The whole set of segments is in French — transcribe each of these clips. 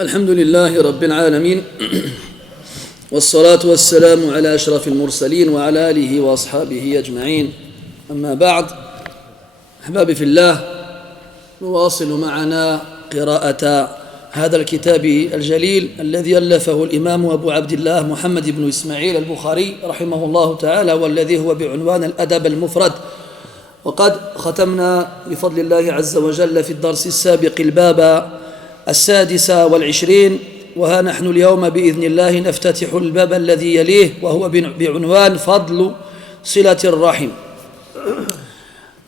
الحمد لله رب العالمين والصلاة والسلام على أشرف المرسلين وعلى آله وأصحابه أجمعين. أما بعد، أحبابي في الله، نواصل معنا قراءة هذا الكتاب الجليل الذي ألفه الإمام أبو عبد الله محمد بن إسماعيل البخاري رحمه الله تعالى، والذي هو بعنوان الأدب المفرد. وقد ختمنا بفضل الله عز وجل في الدرس السابق الباب 26، وها نحن اليوم بإذن الله نفتتح الباب الذي يليه، وهو بعنوان فضل صلة الرحم،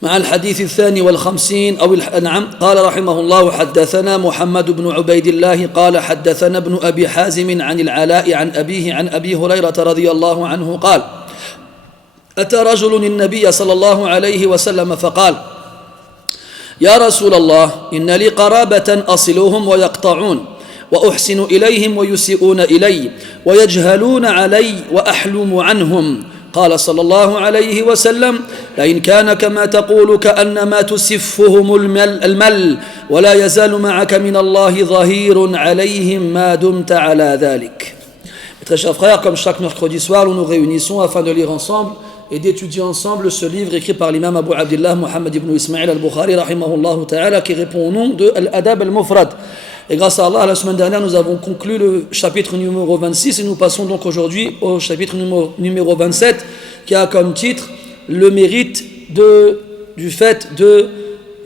مع الحديث 52 نعم. قال رحمه الله: حدثنا محمد بن عبيد الله قال حدثنا ابن أبي حازم عن العلاء عن أبيه عن أبي هريرة رضي الله عنه قال: أتى رجل النبي صلى الله عليه وسلم فقال: يا رسول الله، إن لي قرابة أصلهم ويقطعون، وأحسن إليهم ويسيئون إلي، ويجهلون علي وأحلم عنهم. قال صلى الله عليه وسلم: لئن كان كما تقول كأنما تسفهم المل، ولا يزال معك من الله ظهير عليهم ما دمت على ذلك. Mes très chers frères, comme chaque mercredi soir, nous nous réunissons afin de lire ensemble et d'étudier ensemble ce livre écrit par l'imam Abu Abdillah Muhammad ibn Ismail al-Bukhari rahimahullah ta'ala, qui répond au nom de Al-Adab al-Mufrad. Et grâce à Allah, la semaine dernière, nous avons conclu le chapitre numéro 26 et nous passons donc aujourd'hui au chapitre numéro 27, qui a comme titre le mérite du fait de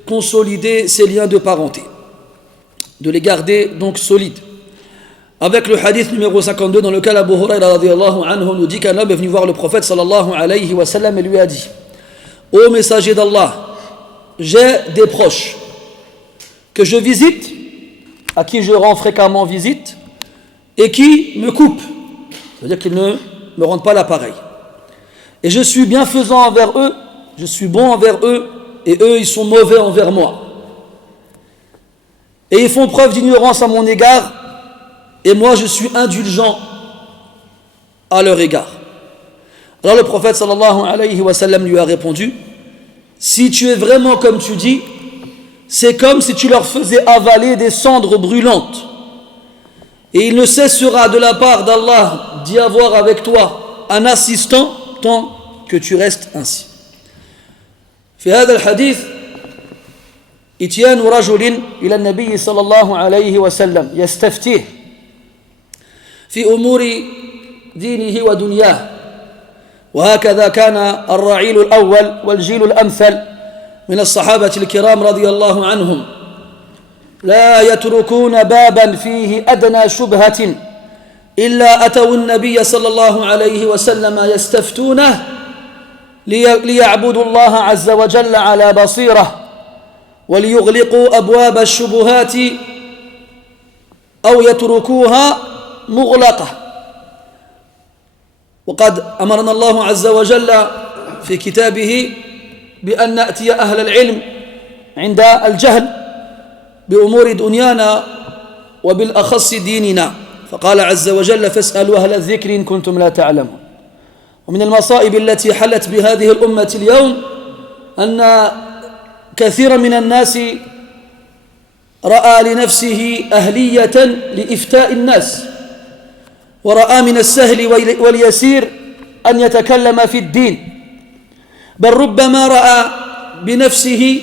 consolider ces liens de parenté, de les garder donc solides. Avec le hadith numéro 52, dans lequel Abu Hurayra radiyallahu anhu nous dit qu'un homme est venu voir le prophète sallallahu alayhi wa sallam et lui a dit: ô messager d'Allah, j'ai des proches que je visite, à qui je rends fréquemment visite, et qui me coupent, c'est-à-dire qu'ils ne me rendent pas l'appareil. Et je suis bienfaisant envers eux, je suis bon envers eux, et eux ils sont mauvais envers moi. Et ils font preuve d'ignorance à mon égard, et moi je suis indulgent à leur égard. Alors le prophète sallallahu alayhi wa sallam lui a répondu: si tu es vraiment comme tu dis, c'est comme si tu leur faisais avaler des cendres brûlantes, et il ne cessera de la part d'Allah d'y avoir avec toi un assistant tant que tu restes ainsi. في هذا الحديث إتيان رجل إلى النبي صلى الله عليه وسلم يستفتيه في أمور دينه ودنياه، وهكذا كان الرعيل الأول والجيل الأمثل من الصحابة الكرام رضي الله عنهم، لا يتركون بابا فيه أدنى شبهة إلا أتوا النبي صلى الله عليه وسلم يستفتونه ليعبدوا الله عز وجل على بصيرة، وليغلقوا أبواب الشبهات أو يتركوها مغلقة. وقد أمرنا الله عز وجل في كتابه بأن نأتي أهل العلم عند الجهل بأمور دنيانا وبالأخص ديننا، فقال عز وجل: فاسألوا أهل الذكر إن كنتم لا تعلمون. ومن المصائب التي حلت بهذه الأمة اليوم أن كثيرا من الناس رأى لنفسه أهلية لإفتاء الناس، ورأى من السهل واليسير أن يتكلم في الدين، بل ربما رأى بنفسه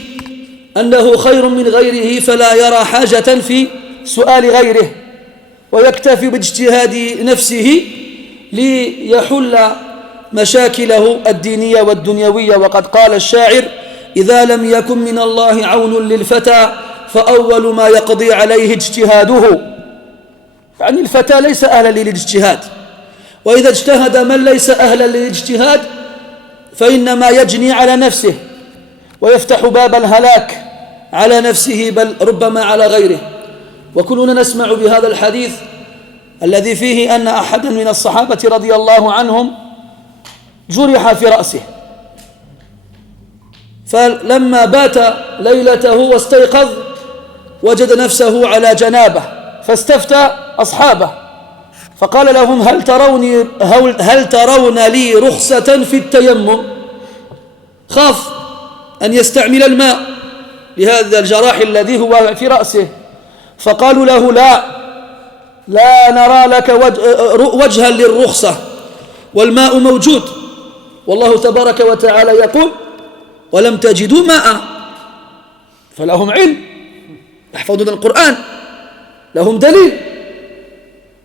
أنه خير من غيره، فلا يرى حاجة في سؤال غيره، ويكتفي باجتهاد نفسه ليحل مشاكله الدينية والدنيوية. وقد قال الشاعر: إذا لم يكن من الله عون للفتى فأول ما يقضي عليه اجتهاده. يعني الفتى ليس أهلا للاجتهاد، وإذا اجتهد من ليس أهلا للاجتهاد فإنما يجني على نفسه ويفتح باب الهلاك على نفسه، بل ربما على غيره. وكلنا نسمع بهذا الحديث الذي فيه أن أحدا من الصحابة رضي الله عنهم جرح في رأسه، فلما بات ليلته واستيقظ وجد نفسه على جنابه، فاستفتى أصحابه فقال لهم: هل ترون لي رخصة في التيمم؟ خاف أن يستعمل الماء لهذا الجراح الذي هو في رأسه، فقالوا له: لا، لا نرى لك وجها للرخصة والماء موجود والله تبارك وتعالى يقول ولم تجدوا ماء فلهم علم يحفظون القرآن لهم دليل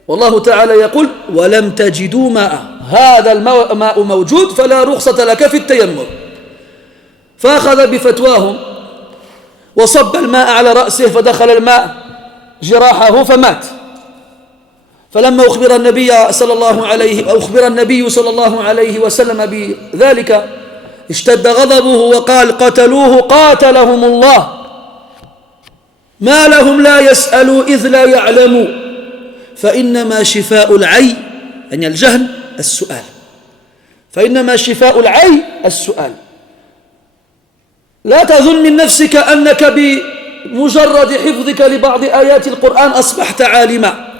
والله تعالى يقول ولم تجدوا ماء هذا الماء موجود فلا رخصة لك في التيمم فأخذ بفتواهم وصب الماء على رأسه فدخل الماء جراحه فمات فلما أخبر النبي صلى الله عليه وسلم بذلك اشتد غضبه وقال قتلوه قاتلهم الله ما لهم لا يسألوا إذ لا يعلموا فإنما شفاء العي يعني الجهل السؤال فإنما شفاء العي السؤال لا تظن من نفسك أنك بمجرد حفظك لبعض آيات القرآن أصبحت عالما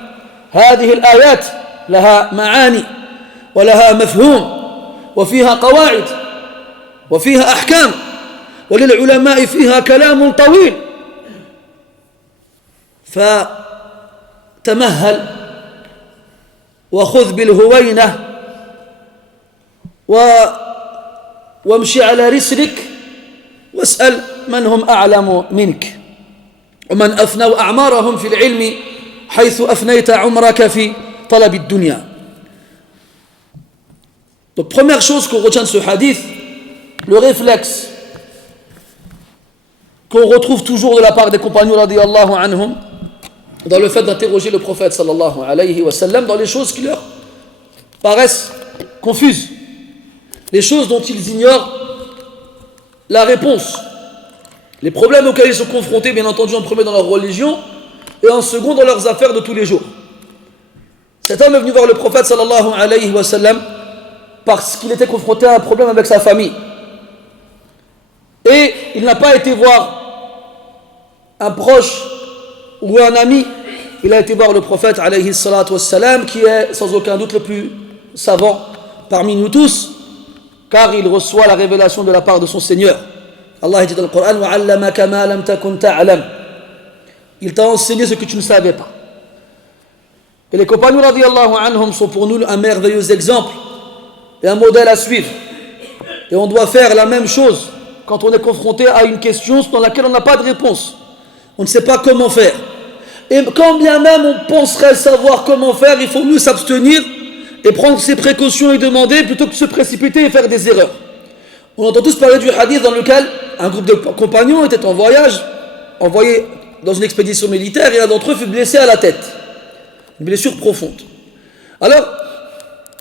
هذه الآيات لها معاني ولها مفهوم وفيها قواعد وفيها أحكام وللعلماء فيها كلام طويل فتمهل وخذ بالهوينة وامشي على رسلك واسأل من هم أعلم منك ومن أفنوا أعمارهم في العلم حيث أفنيت عمرك في طلب الدنيا. Donc première chose qu'on retient de ce hadith, le réflexe qu'on retrouve toujours de la part des compagnons radiyallahu anhum dans le fait d'interroger le prophète sallallahu alayhi wa sallam dans les choses qui leur paraissent confuses, les choses dont ils ignorent la réponse, les problèmes auxquels ils sont confrontés bien entendu en premier dans leur religion et en second dans leurs affaires de tous les jours. Cet homme est venu voir le prophète sallallahu alayhi wa sallam parce qu'il était confronté à un problème avec sa famille et il n'a pas été voir un proche ou un ami, il a été voir le prophète alayhi salatu wassalam qui est sans aucun doute le plus savant parmi nous tous car il reçoit la révélation de la part de son Seigneur. Allah dit dans le Coran وَعَلَّمَكَ مَا لَمْ تَكُنْ تَعْلَمْ. Il t'a enseigné ce que tu ne savais pas. Et les compagnons radiyallahu anhum sont pour nous un merveilleux exemple et un modèle à suivre. Et on doit faire la même chose quand on est confronté à une question dans laquelle on n'a pas de réponse. On ne sait pas comment faire. Et quand bien même on penserait savoir comment faire, il faut mieux s'abstenir et prendre ses précautions et demander plutôt que de se précipiter et faire des erreurs. On entend tous parler du hadith dans lequel un groupe de compagnons était en voyage, envoyé dans une expédition militaire, et l'un d'entre eux fut blessé à la tête. Une blessure profonde. Alors,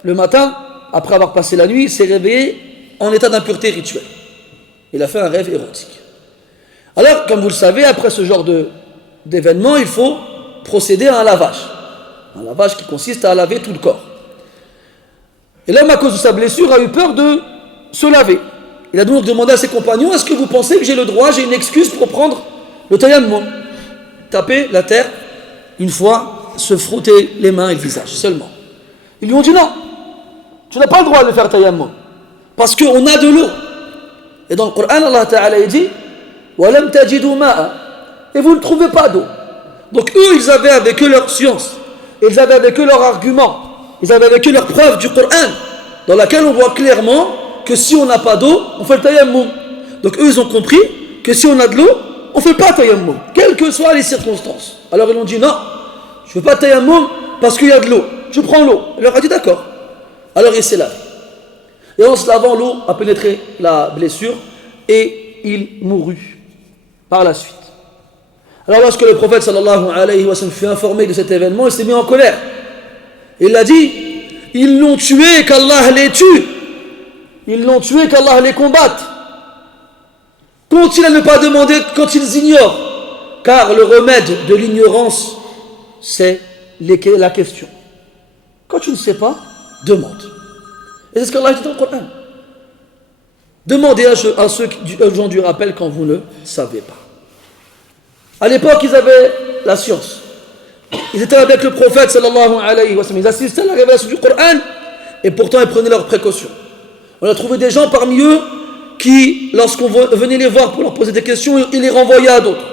le matin, après avoir passé la nuit, il s'est réveillé en état d'impureté rituelle. Il a fait un rêve érotique. Alors, comme vous le savez, après ce genre d'événement, il faut procéder à un lavage. Un lavage qui consiste à laver tout le corps. Et l'homme, à cause de sa blessure, a eu peur de se laver. Il a donc demandé à ses compagnons, est-ce que vous pensez que j'ai le droit, j'ai une excuse pour prendre le tayammum, taper la terre une fois, se frotter les mains et le visage seulement. Ils lui ont dit non, tu n'as pas le droit de faire tayammum, parce qu'on a de l'eau. Et dans le Coran, Allah Ta'ala dit وَلَمْ تَجِدُوا مَاءً. Et vous ne trouvez pas d'eau. Donc eux, ils avaient avec eux leur science, ils avaient avec eux leur argument, ils avaient avec eux leur preuve du Coran, dans laquelle on voit clairement que si on n'a pas d'eau, on fait le tayammum. Donc eux, ils ont compris que si on a de l'eau, on ne fait pas tayammum, quelles que soient les circonstances. Alors ils ont dit non, je ne fais pas tayammum parce qu'il y a de l'eau, je prends l'eau. Il leur a dit d'accord. Alors il s'est lavé. Et en se lavant, l'eau a pénétré la blessure et il mourut par la suite. Alors lorsque le prophète sallallahu alayhi wa sallam fut informé de cet événement, il s'est mis en colère. Il a dit, ils l'ont tué, qu'Allah les tue. Ils l'ont tué, qu'Allah les combatte. Qu'ont-ils à ne pas demander quand ils ignorent? Car le remède de l'ignorance, c'est la question. Quand tu ne sais pas, demande. Et c'est ce qu'Allah dit dans le Coran. Demandez à ceux gens du rappel quand vous ne savez pas. À l'époque, ils avaient la science. Ils étaient avec le prophète sallallahu alayhi wa sallam. Ils assistaient à la révélation du Coran et pourtant ils prenaient leurs précautions. On a trouvé des gens parmi eux qui, lorsqu'on venait les voir pour leur poser des questions, ils les renvoyaient à d'autres.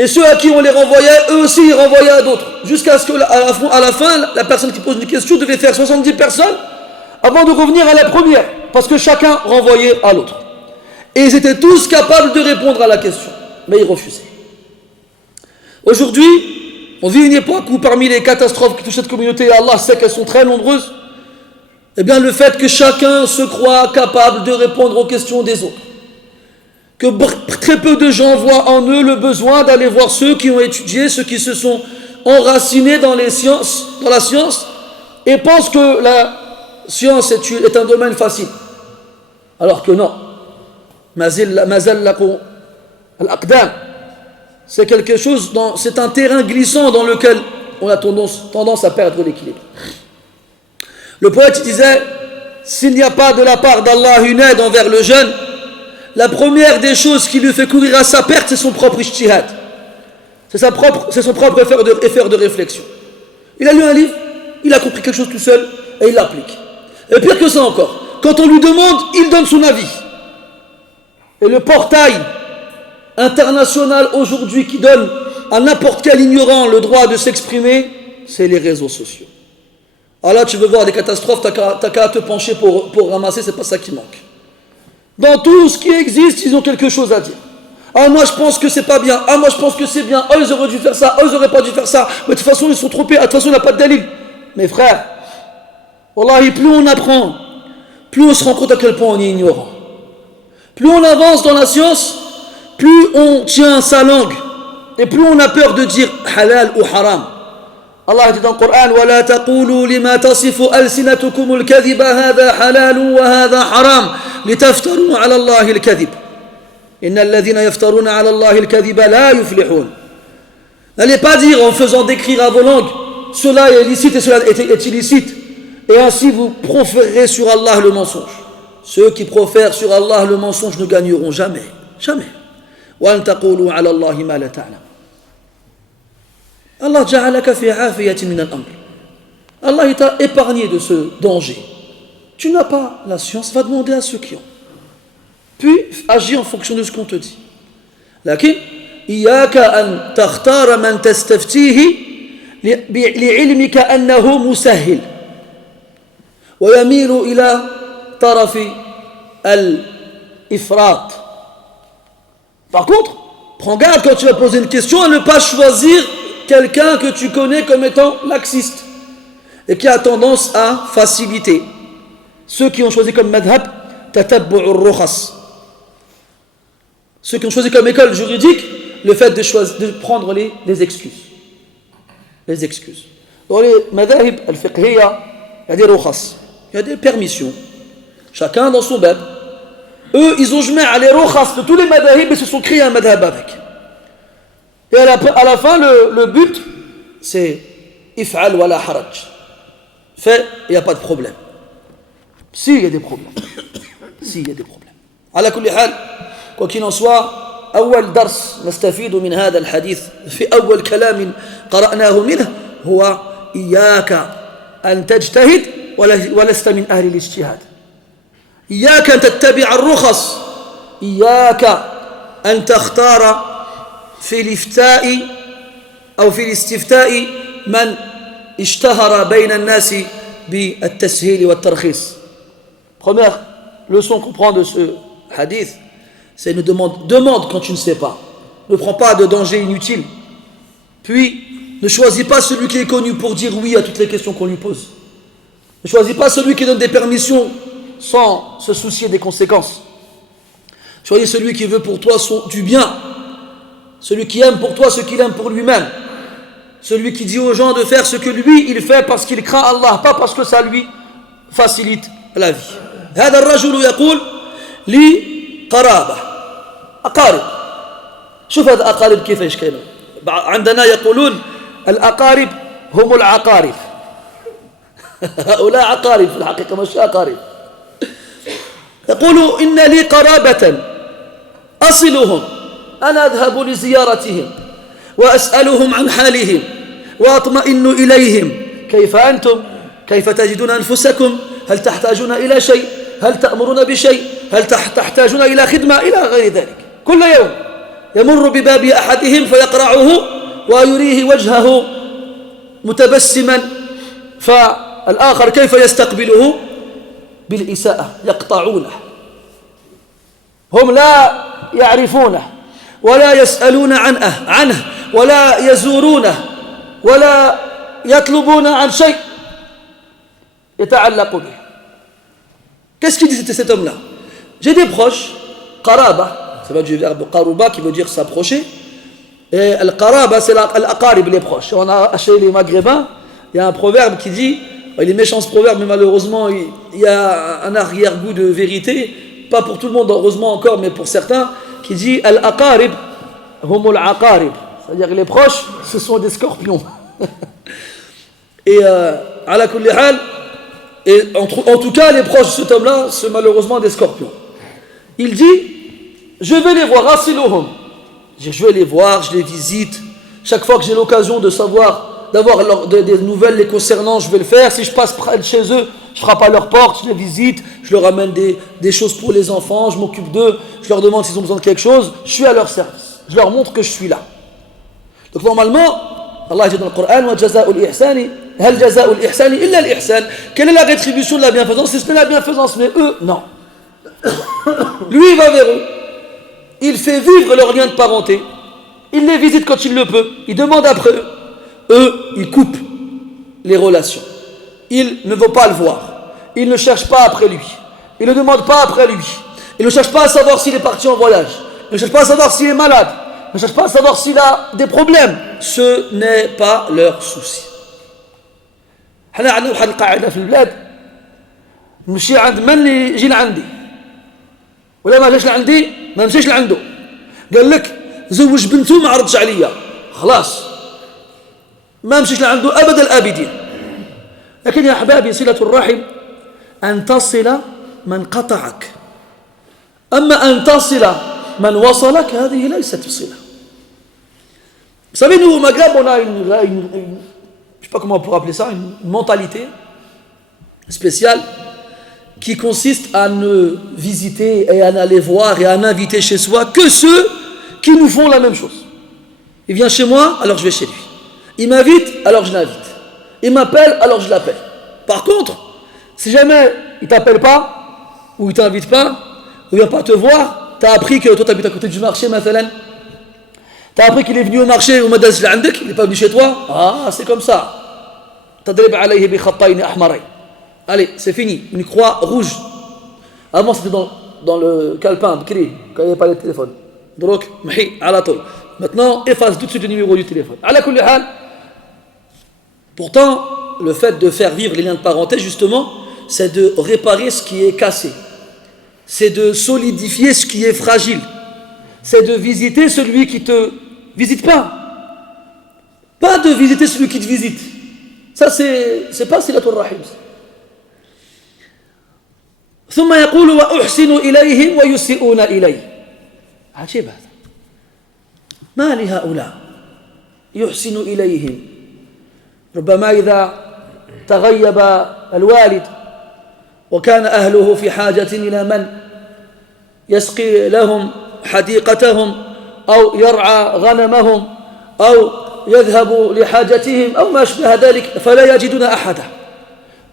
Et ceux à qui on les renvoyait, eux aussi ils renvoyaient à d'autres. Jusqu'à ce qu'à la fin, la personne qui pose une question devait faire 70 personnes avant de revenir à la première. Parce que chacun renvoyait à l'autre. Et ils étaient tous capables de répondre à la question. Mais ils refusaient. Aujourd'hui, on vit une époque où parmi les catastrophes qui touchent cette communauté, et Allah sait qu'elles sont très nombreuses, eh bien le fait que chacun se croit capable de répondre aux questions des autres. Que très peu de gens voient en eux le besoin d'aller voir ceux qui ont étudié, ceux qui se sont enracinés dans la science, et pensent que la science est un domaine facile. Alors que non. C'est quelque chose, c'est un terrain glissant dans lequel on a tendance à perdre l'équilibre. Le poète disait, s'il n'y a pas de la part d'Allah une aide envers le jeune, la première des choses qui lui fait courir à sa perte, c'est son propre ijtihad. C'est son propre effort de réflexion. Il a lu un livre, il a compris quelque chose tout seul, et il l'applique. Et pire que ça encore, quand on lui demande, il donne son avis. Et le portail international aujourd'hui qui donne à n'importe quel ignorant le droit de s'exprimer, c'est les réseaux sociaux. Alors là, tu veux voir des catastrophes, t'as qu'à te pencher pour ramasser, c'est pas ça qui manque. Dans tout ce qui existe, ils ont quelque chose à dire. Ah, moi je pense que c'est pas bien, ah, moi je pense que c'est bien, ah, ils auraient dû faire ça, ah, ils auraient pas dû faire ça, mais de toute façon, ils sont trompés, ah, de toute façon, il n'y a pas de dalil. Mes frères, wallahi, plus on apprend, plus on se rend compte à quel point on est ignorant. Plus on avance dans la science, plus on tient sa langue, et plus on a peur de dire halal ou haram. Allah dit dans le Coran, وَلَا تَقُولُوا لِمَا تَصِفُ أَلْسِنَتُكُمُ الْكَذِبَ هَذَا حَلَالٌ وَهَذَا حَرَامٌ لِتَفْتَرُوا عَلَى اللَّهِ الْكَذِبَ إِنَّ الَّذِينَ يَفْتَرُونَ عَلَى اللَّهِ الْكَذِبَ لَا يُفْلِحُونَ. N'allez pas dire en faisant décrire à vos langues, cela est licite et cela est illicite, et ainsi vous proférez sur Allah le mensonge. Ceux qui profèrent sur Allah le mensonge ne gagneront jamais. Jamais. وَأَن تَقُولُوا عَلَى اللَّهِ مَا لَا تَعْلَمُ. Allah ja'alaka fi afiyatin min al-amr. Allah t'a épargné de ce danger. Tu n'as pas la science, va demander à ceux qui ont. Puis agis en fonction de ce qu'on te dit. Lakin iyyaka an takhtara man tastaftihi li'ilmika annahu musahhil wa yamilu ila tarafi al-ifrat. Par contre, prends garde quand tu vas poser une question à ne pas choisir quelqu'un que tu connais comme étant laxiste et qui a tendance à faciliter. Ceux qui ont choisi comme madhab tatabbu'ur rukhas. Ceux qui ont choisi comme école juridique le fait de prendre les excuses. Les excuses. Dans les madhahib al-fiqhiyya, il y a des rukhas, il y a des permissions. Chacun dans son bab. Eux, ils ont joué à les rukhas de tous les madhahib et se sont créés un madhab avec. Et à la fin, le but, c'est if'al wa la haraj. Fait, il n'y a pas de problème. Si, il y a des problèmes. Si, il y a des problèmes. Ala kulli hal, quoi qu'il en soit, أول درس نستفيد من هذا الحديث في أول كلام قرأناه منه هو إياك أن تجتهد ولست من أهل الاجتهاد. إياك أن تتبع الرخص. إياك أن تختار في الإفتاء أو في الاستفتاء من اشتهر بين الناس بالتسهيل والترخيص. Première leçon qu'on prend de ce hadith, c'est une demande quand tu ne sais pas. Ne prends pas de danger inutile. Puis, ne choisis pas celui qui est connu pour dire oui à toutes les questions qu'on lui pose. Ne choisis pas celui qui donne des permissions sans se soucier des conséquences. Choisis celui qui veut pour toi du bien. Celui qui aime pour toi ce qu'il aime pour lui-même. Celui qui dit aux gens de faire ce que lui, il fait parce qu'il craint Allah, pas parce que ça lui facilite la vie. هذا الرجل يقول لي قرابة أقارب. شوف هذا أقارب كيفاش كانوا. عندنا يقولون الأقارب هم العقارب. هؤلاء عقارب في الحقيقة مش أقارب. يقول إن لي قرابة أصلهم. أنا أذهب لزيارتهم وأسألهم عن حالهم وأطمئن إليهم. كيف أنتم؟ كيف تجدون أنفسكم؟ هل تحتاجون إلى شيء؟ هل تأمرون بشيء؟ هل تحتاجون إلى خدمة؟ إلى غير ذلك. كل يوم يمر بباب أحدهم فيقرعه ويريه وجهه متبسما فالآخر كيف يستقبله؟ بالإساءة، يقطعونه. هم لا يعرفونه ولا يسألون عنه ولا يزورونه ولا يطلبون عن شيء يتعلق به. Qu'est-ce qu'il dit cet homme-là? J'ai des proches, qaraba, ça va du verbe qaruba qui veut dire s'approcher. Et al-qaraba, c'est al-aqarib, les proches. On a, chez les maghrébins, il y a un proverbe qui dit, il est méchant ce proverbe, mais malheureusement, il y a un arrière-goût de vérité, pas pour tout le monde, heureusement encore, mais pour certains, qui dit al-aqarib, humul aqarib. C'est-à-dire que les proches, ce sont des scorpions. Et ala kulli hal, et en tout cas, les proches de cet homme-là, c'est malheureusement des scorpions. Il dit, je vais les voir, rasiluhum. Je vais les voir, je les visite. Chaque fois que j'ai l'occasion de savoir, d'avoir des nouvelles les concernant, je vais le faire. Si je passe près de chez eux, je frappe à leur porte, je les visite, je leur amène des choses pour les enfants, je m'occupe d'eux, je leur demande s'ils ont besoin de quelque chose, je suis à leur service. Je leur montre que je suis là. Donc normalement, Allah dit dans le Coran, wa jaza'ul ihsani, hal jaza'ul ihsani illa al-ihsan. Quelle est la rétribution de la bienfaisance? Si ce n'est la bienfaisance, mais eux, non. Lui, il va vers eux. Il fait vivre leur lien de parenté. Il les visite quand il le peut. Il demande après eux. Eux, ils coupent les relations. Il ne veut pas le voir. Il ne cherche pas après lui. Il ne demande pas après lui. Il ne cherche pas à savoir s'il est parti en voyage. Il ne cherche pas à savoir s'il est malade. Il ne cherche pas à savoir s'il a des problèmes. Ce n'est pas leur souci. حنا عندنا واحد القاعدة في البلاد نمشي عند من يجي لعندي ولا ما جاش لعندي ما نمشيش لعنده. قال لك زوج بنته ما عرضش عليا خلاص ما نمشيش لعنده أبد الآبدين. لكن يا أحبابي صلة الرحم أن تصل من قطعك، أما أن تصل من وصلك هذه ليست بصلة. Vous savez, nous au Maghreb, on a je ne sais pas comment on pourrait appeler ça, une mentalité spéciale qui consiste à ne visiter et à n'aller voir et à n'inviter chez soi que ceux qui nous font la même chose. Il vient chez moi, alors je vais chez lui. Il m'invite, alors je l'invite. Il m'appelle, alors je l'appelle. Par contre, si jamais il ne t'appelle pas, ou il ne t'invite pas, ou il ne vient pas te voir, tu as appris que toi tu habites à côté du marché, mathalan. Tu as appris qu'il est venu au marché, au madaz l'andak, il n'est pas venu chez toi. Ah, c'est comme ça. Tadrib alayhi bi khattayn ahmarayn. Allez, c'est fini. Une croix rouge. Avant, c'était dans le calepin, quand il n'y avait pas les téléphones. Donc, mahi, ala tol. Maintenant, efface tout de suite le numéro du téléphone. Ala kulli hal. Pourtant, le fait de faire vivre les liens de parenté, justement, c'est de réparer ce qui est cassé. C'est de solidifier ce qui est fragile. C'est de visiter celui qui te visite pas. Pas de visiter celui qui te visite. Ça, c'est pas silatul rahim. ثم يقول وأحسن إليهم ويسيئون إلي. عجيب هذا. ما لهؤلاء يحسن إليهم. ربما إذا تغيب الوالد وكان أهله في حاجة إلى من يسقي لهم حديقتهم أو يرعى غنمهم أو يذهب لحاجتهم أو ما أشبه ذلك فلا يجدون أحدا.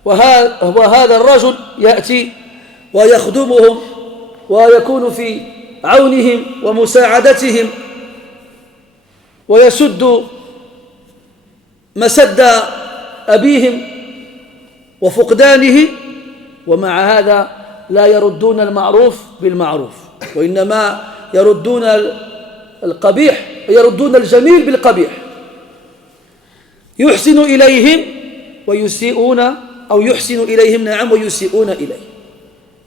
وهذا الرجل يأتي ويخدمهم ويكون في عونهم ومساعدتهم ويسد مسد أبيهم وفقدانه، ومع هذا لا يردون المعروف بالمعروف وإنما يردون القبيح، يردون الجميل بالقبيح. يحسن إليهم ويسيئون أو يحسن إليهم نعم ويسيئون إليه.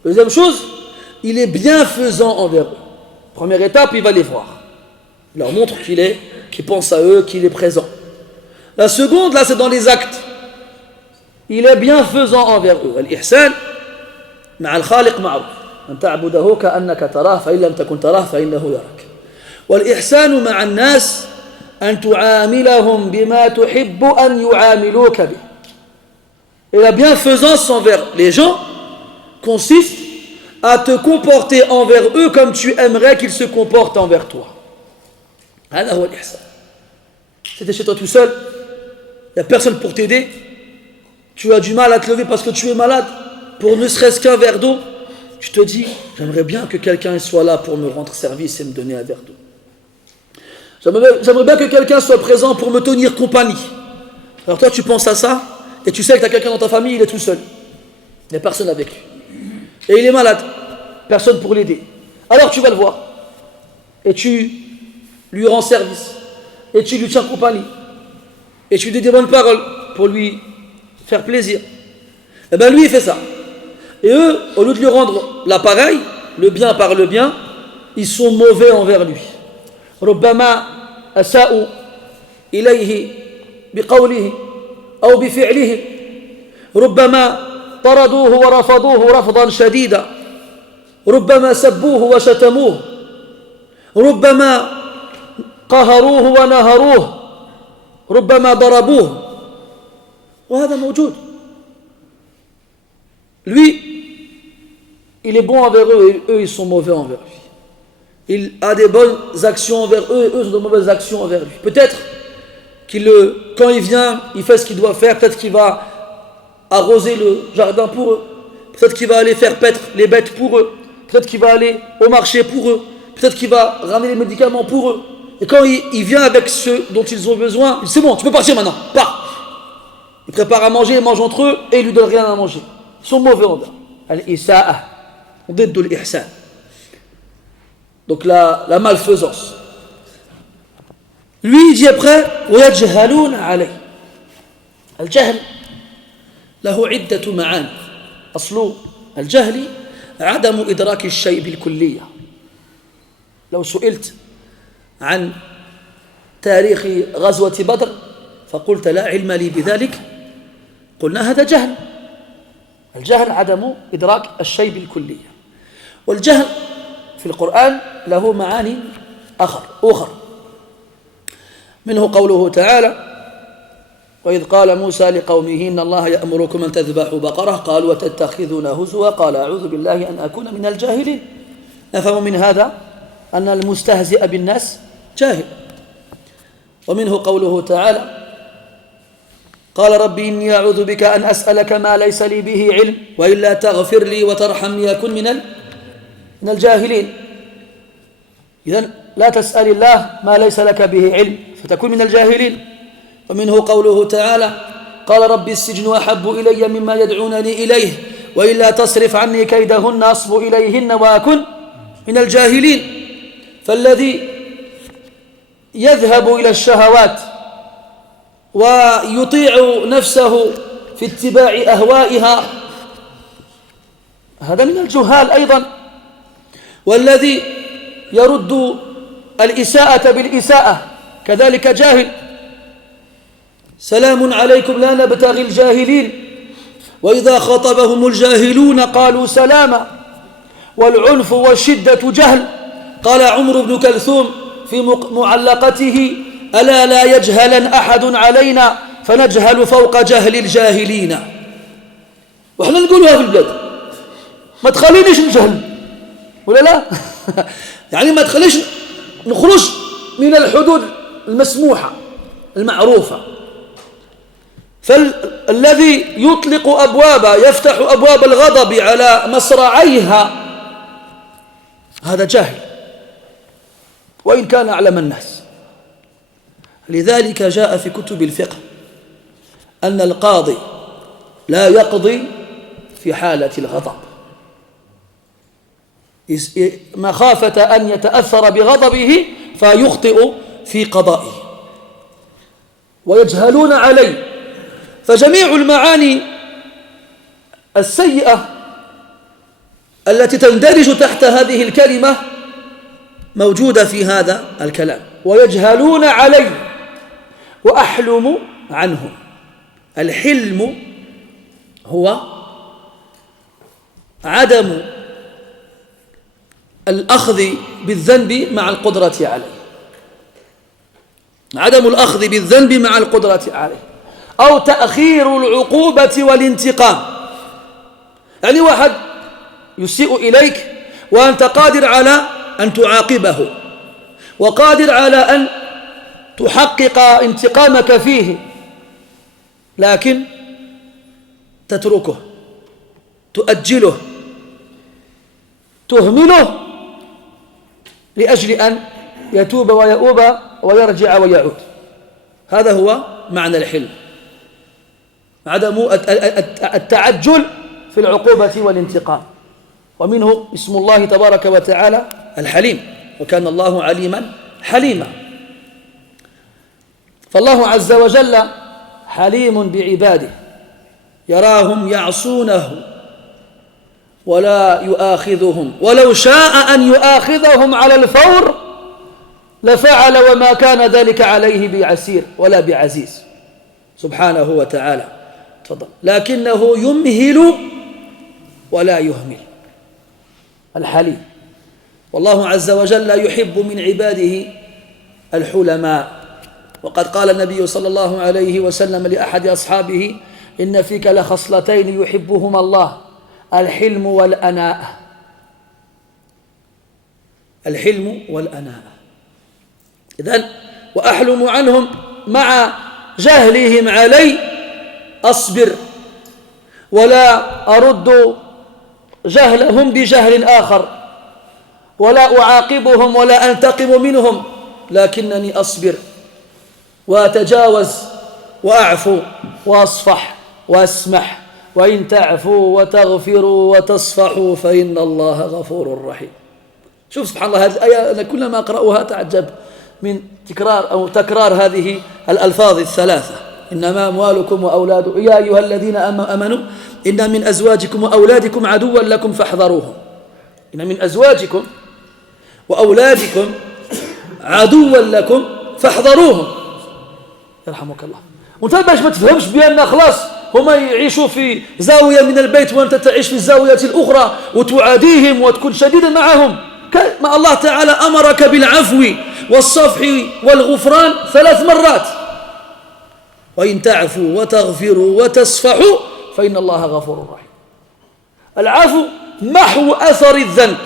Deuxième chose, il est bienfaisant envers eux. Première étape, il va les voir. Il leur montre qu'il pense à eux, qu'il est présent. La seconde, là, c'est dans les actes. Il est bienfaisant envers eux. Al-ihsan, مع الخالق معروف. أن تعبده كأنك تراه فإن لم تكن تراه فإنه يراك. والإحسان مع الناس أن تعاملهم بما تحب أن يعاملوك به. Et la bienfaisance envers les gens consiste à te comporter envers eux comme tu aimerais qu'ils se comportent envers toi. هذا هو الإحسان. C'était chez toi tout seul, il n'y a personne pour t'aider, tu as du mal à te lever parce que tu es malade, pour ne serait-ce qu'un verre d'eau, tu te dis, j'aimerais bien que quelqu'un soit là pour me rendre service et me donner un verre d'eau. J'aimerais bien que quelqu'un soit présent pour me tenir compagnie. Alors toi tu penses à ça, et tu sais que tu as quelqu'un dans ta famille, il est tout seul. Il n'y a personne avec lui. Et il est malade, personne pour l'aider. Alors tu vas le voir, et tu lui rends service, et tu lui tiens compagnie, et tu lui dis des bonnes paroles pour lui faire plaisir. Et bien lui il fait ça. Et eux, au lieu de lui rendre l'appareil, le bien par le bien, ils sont mauvais envers lui. ربما أساءوا إليه بقوله أو بفعله ربما طردوه ورفضوه رفضا شديدا ربما سبوه وشتموه ربما قهروه ونهروه ربما ضربوه وهذا موجود. Lui, il est bon envers eux et eux ils sont mauvais envers lui. Il a des bonnes actions envers eux et eux ont de mauvaises actions envers lui. Peut-être quand il vient, il fait ce qu'il doit faire. Peut-être qu'il va arroser le jardin pour eux. Peut-être qu'il va aller faire paître les bêtes pour eux. Peut-être qu'il va aller au marché pour eux. Peut-être qu'il va ramener les médicaments pour eux. Et quand il vient avec ceux dont ils ont besoin, il dit c'est bon, tu peux partir maintenant, pars. Il prépare à manger, ils mangent entre eux et ils lui donnent rien à manger. Ils sont mauvais envers. Al-Isa'a, on dit de l'Ihsan. Donc la malfaisance. Lui il dit après ويجهلون عليه. الجهل له عدة معاني. أصل الجهل عدم إدراك الشيء بالكلية. لو سئلت عن تاريخ غزوة بدر فقلت لا علم لي بذلك قلنا هذا جهل. الجهل عدم إدراك الشيء بالكلية. والجهل في القرآن له معاني أخر منه قوله تعالى وإذ قال موسى لقومه إن الله يأمركم أن تذبحوا بقرة قالوا وتتخذون هزوا قال أعوذ بالله أن أكون من الجاهلين. نفهم من هذا أن المستهزئ بالناس جاهل. ومنه قوله تعالى قال ربي إني أعوذ بك أن أسألك ما ليس لي به علم وإلا تغفر لي وترحمني أكن من الجاهلين. إذن لا تسأل الله ما ليس لك به علم فتكون من الجاهلين. ومنه قوله تعالى قال ربي السجن أحب إلي مما يدعونني إليه وإلا تصرف عني كيدهن أصب إليهن وأكن من الجاهلين. فالذي يذهب إلى الشهوات ويطيع نفسه في اتباع أهوائها هذا من الجهال أيضا. والذي يرد الإساءة بالإساءة كذلك جاهل. سلام عليكم لا نبتغي الجاهلين وإذا خطبهم الجاهلون قالوا سلاما. والعنف والشدة جهل. قال عمرو بن كلثوم في معلقته ألا لا يجهلن أحد علينا فنجهل فوق جهل الجاهلين. وإحنا نقولها في البلاد ما تخلينيش نجهل ولا لا يعني ما تخليش نخرج من الحدود المسموحة المعروفة. فالذي يطلق يفتح أبواب الغضب على مصراعيها هذا جاهل وإن كان أعلم الناس. لذلك جاء في كتب الفقه أن القاضي لا يقضي في حالة الغضب مخافة أن يتأثر بغضبه فيخطئ في قضائه. ويجهلون عليه. فجميع المعاني السيئة التي تندرج تحت هذه الكلمة موجودة في هذا الكلام. ويجهلون عليه وأحلم عنه. الحلم هو عدم الأخذ بالذنب مع القدرة عليه. عدم الأخذ بالذنب مع القدرة عليه أو تأخير العقوبة والانتقام. يعني واحد يسيء إليك وأنت قادر على أن تعاقبه وقادر على أن تحقق انتقامك فيه، لكن تتركه، تؤجله، تهمله لأجل أن يتوب ويؤوب ويرجع ويعود. هذا هو معنى الحلم، عدم التعجل في العقوبة والانتقام. ومنه اسم الله تبارك وتعالى الحليم، وكان الله عليما حليما. فالله عز وجل حليم بعباده، يراهم يعصونه ولا يؤاخذهم، ولو شاء أن يؤاخذهم على الفور لفعل، وما كان ذلك عليه بعسير ولا بعزيز سبحانه وتعالى. تفضل. لكنه يمهل ولا يهمل، الحليم. والله عز وجل يحب من عباده الحلماء، وقد قال النبي صلى الله عليه وسلم لأحد أصحابه: إن فيك لخصلتين يحبهما الله، الحلم والأناء. الحلم والأناء. إذن وأحلم عنهم مع جهلهم علي أصبر، ولا أرد جهلهم بجهل آخر، ولا أعاقبهم ولا أنتقم منهم، لكنني أصبر وأتجاوز وأعفو وأصفح وأسمح، وإن تعفوا وتغفروا وتصفحوا فإن الله غفور رحيم. شوف سبحان الله، هذه الآية أنا كلما أقرأها أتعجب من تكرار هذه الألفاظ الثلاثة: إنما أموالكم وأولادكم، يا أيها الذين آمنوا إن من أزواجكم وأولادكم عدوا لكم فاحذروهم. إن من أزواجكم وأولادكم عدوا لكم فاحذروهم. يرحمك الله. وانت باش ما تفهمش بأن خلاص هما يعيشوا في زاوية من البيت وأنت تعيش في الزاوية الأخرى وتعاديهم وتكون شديدا معهم. ما الله تعالى أمرك بالعفو والصفح والغفران 3 مرات: وإن تعفوا وتغفروا وتصفحوا فإن الله غفور رحيم. العفو محو أثر الذنب،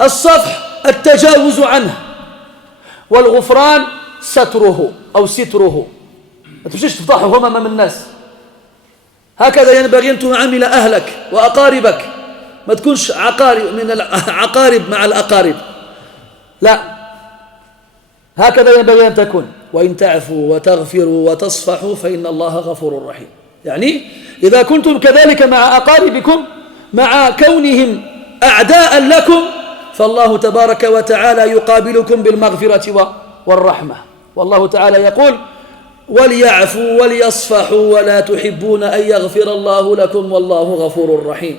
الصفح التجاوز عنه، والغفران ستره أو ستره، ما تمشيش تفضحهم أمام الناس. هكذا ينبغي أن تعامل أهلك وأقاربك، ما تكونش عقارب من العقارب مع الأقارب، لا، هكذا ينبغي أن تكون. وإن تعفوا وتغفروا وتصفحوا فإن الله غفور رحيم. يعني إذا كنتم كذلك مع أقاربكم مع كونهم أعداء لكم، فالله تبارك وتعالى يقابلكم بالمغفرة والرحمة. والله تعالى يقول: وليعفوا وليصفحوا ولا تحبون أن يغفر الله لكم والله غفور رحيم.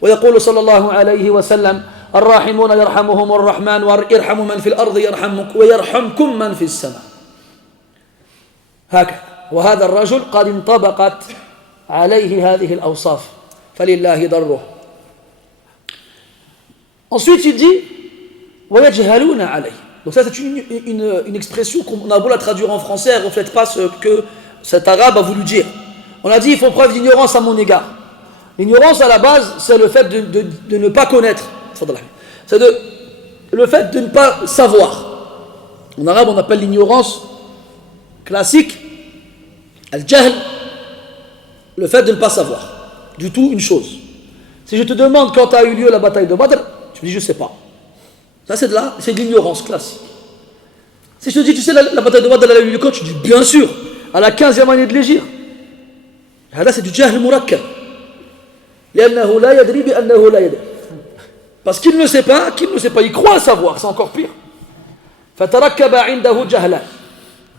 ويقول صلى الله عليه وسلم: الراحمون يرحمهم الرحمن ويرحم من في الأرض ويرحمكم من في السماء. هكذا. وهذا الرجل قد انطبقت عليه هذه الأوصاف، فلله ضره. Ensuite il dit: ويجهلون عليه. Donc ça c'est une expression qu'on a beau la traduire en français, elle ne reflète pas ce que cet arabe a voulu dire. On a dit: ils font preuve d'ignorance à mon égard. L'ignorance à la base, c'est le fait de ne pas connaître. C'est le fait de ne pas savoir. En arabe, on appelle l'ignorance classique al-jahl, le fait de ne pas savoir du tout une chose. Si je te demande quand a eu lieu la bataille de Badr, tu me dis: je ne sais pas. Ça, c'est de l'ignorance classique. Si je te dis: tu sais, la bataille de Badr, elle a eu lieu quand, tu dis: bien sûr, à la 15e année de l'Hégire. Là, c'est du jahl murakkab. لأنه لا يدري بأنه لا يدري. Parce qu'il ne sait pas, il croit savoir, c'est encore pire. فتركب عنده جهلان،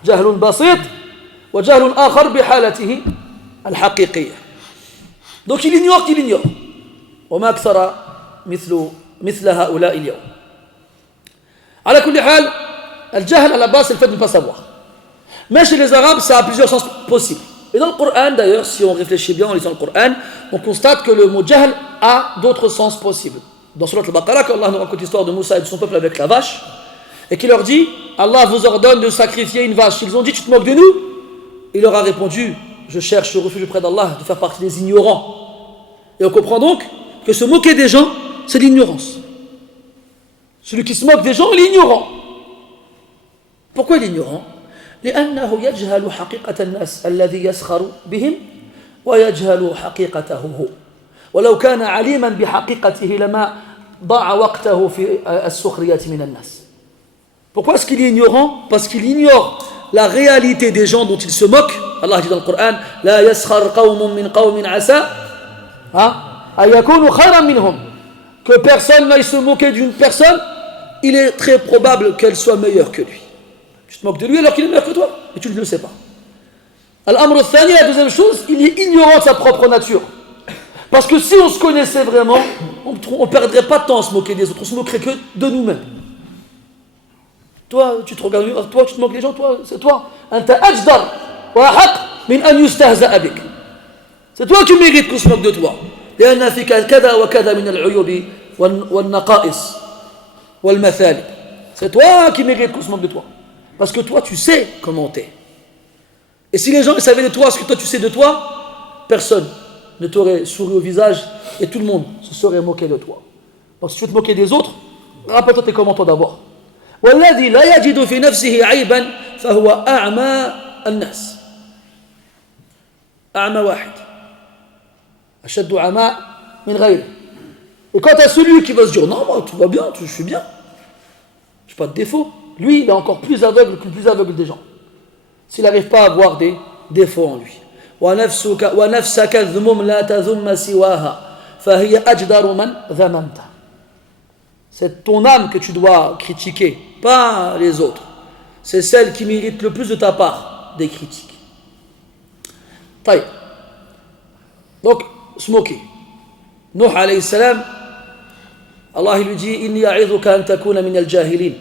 جهل بسيط وجهل آخر بحالته الحقيقية. Donc il ignore qu'il ignore. وما أكثر مثل هؤلاء اليوم. على كل حال الجهل à la base c'est le fait de ne pas savoir. Mais chez les Arabes ça a plusieurs sens possibles. Et dans le Coran d'ailleurs, si on réfléchit bien en lisant le Coran, on constate que le mot jahl a d'autres sens possibles. Dans Surat al-Baqarah, quand Allah nous raconte l'histoire de Moussa et de son peuple avec la vache, et qu'il leur dit: Allah vous ordonne de sacrifier une vache. Ils ont dit: tu te moques de nous? Il leur a répondu: je cherche refuge auprès d'Allah de faire partie des ignorants. Et on comprend donc que se moquer des gens, c'est l'ignorance. Celui qui se moque des gens, il est ignorant. Pourquoi il est ignorant? لأنه يجهل حقيقة الناس الذي يسخر بهم ويجهل حقيقته هو. ولو كان عليما بحقيقته لما ضاع وقته في السخرية من الناس. Pourquoi est-ce qu'il est ignorant? Parce qu'il ignore la réalité des gens dont il se moque. Allah dit dans le Coran: لا يسخر قوم من قوم عسى أن يكونوا خيرا منهم. Que personne n'aille se moquer d'une personne, il est très probable qu'elle soit meilleure que lui. Tu te moques de lui alors qu'il est meilleur que toi, et tu ne le sais pas. Al-Amr al-Thani, la deuxième chose, il est ignorant de sa propre nature. Parce que si on se connaissait vraiment, on ne perdrait pas de temps à se moquer des autres, on se moquerait que de nous-mêmes. Toi, tu te regardes, toi, tu te moques des gens, toi, c'est toi. C'est toi qui mérites qu'on se moque de toi. لأن فيك كذا وكذا من العيوب والنقائص والمثالب. C'est toi qui mérites qu'on se moque de toi. Parce que toi, tu sais comment t'es. Et si les gens savaient de toi ce que toi tu sais de toi, personne ne t'aurait souri au visage et tout le monde se serait moqué de toi. Donc si tu veux te moquer des autres, rappelle-toi tes comment toi d'abord. والذي لا يجد في نفسه عيبا فهو أعمى الناس. أعمى واحد. أشد عماء من غيره. Et quant à celui qui va se dire non, moi tout va bien, je suis bien, je n'ai pas de défaut, lui il est encore plus aveugle que le plus aveugle des gens. S'il n'arrive pas à voir des défauts en lui. وَنَفْسَكَ الذُّمُمْ لَا تَذُمَّ سِوَاهَا فَهِيَ أَجْدَرُ مَنْ ذَمَمْتَ. C'est ton âme que tu dois critiquer, pas les autres. C'est celle qui mérite le plus de ta part des critiques. Taï. Donc, se moquer. Nuh alayhi salam, Allah lui dit: Inni a'idhuka an takuna min al-jahilin.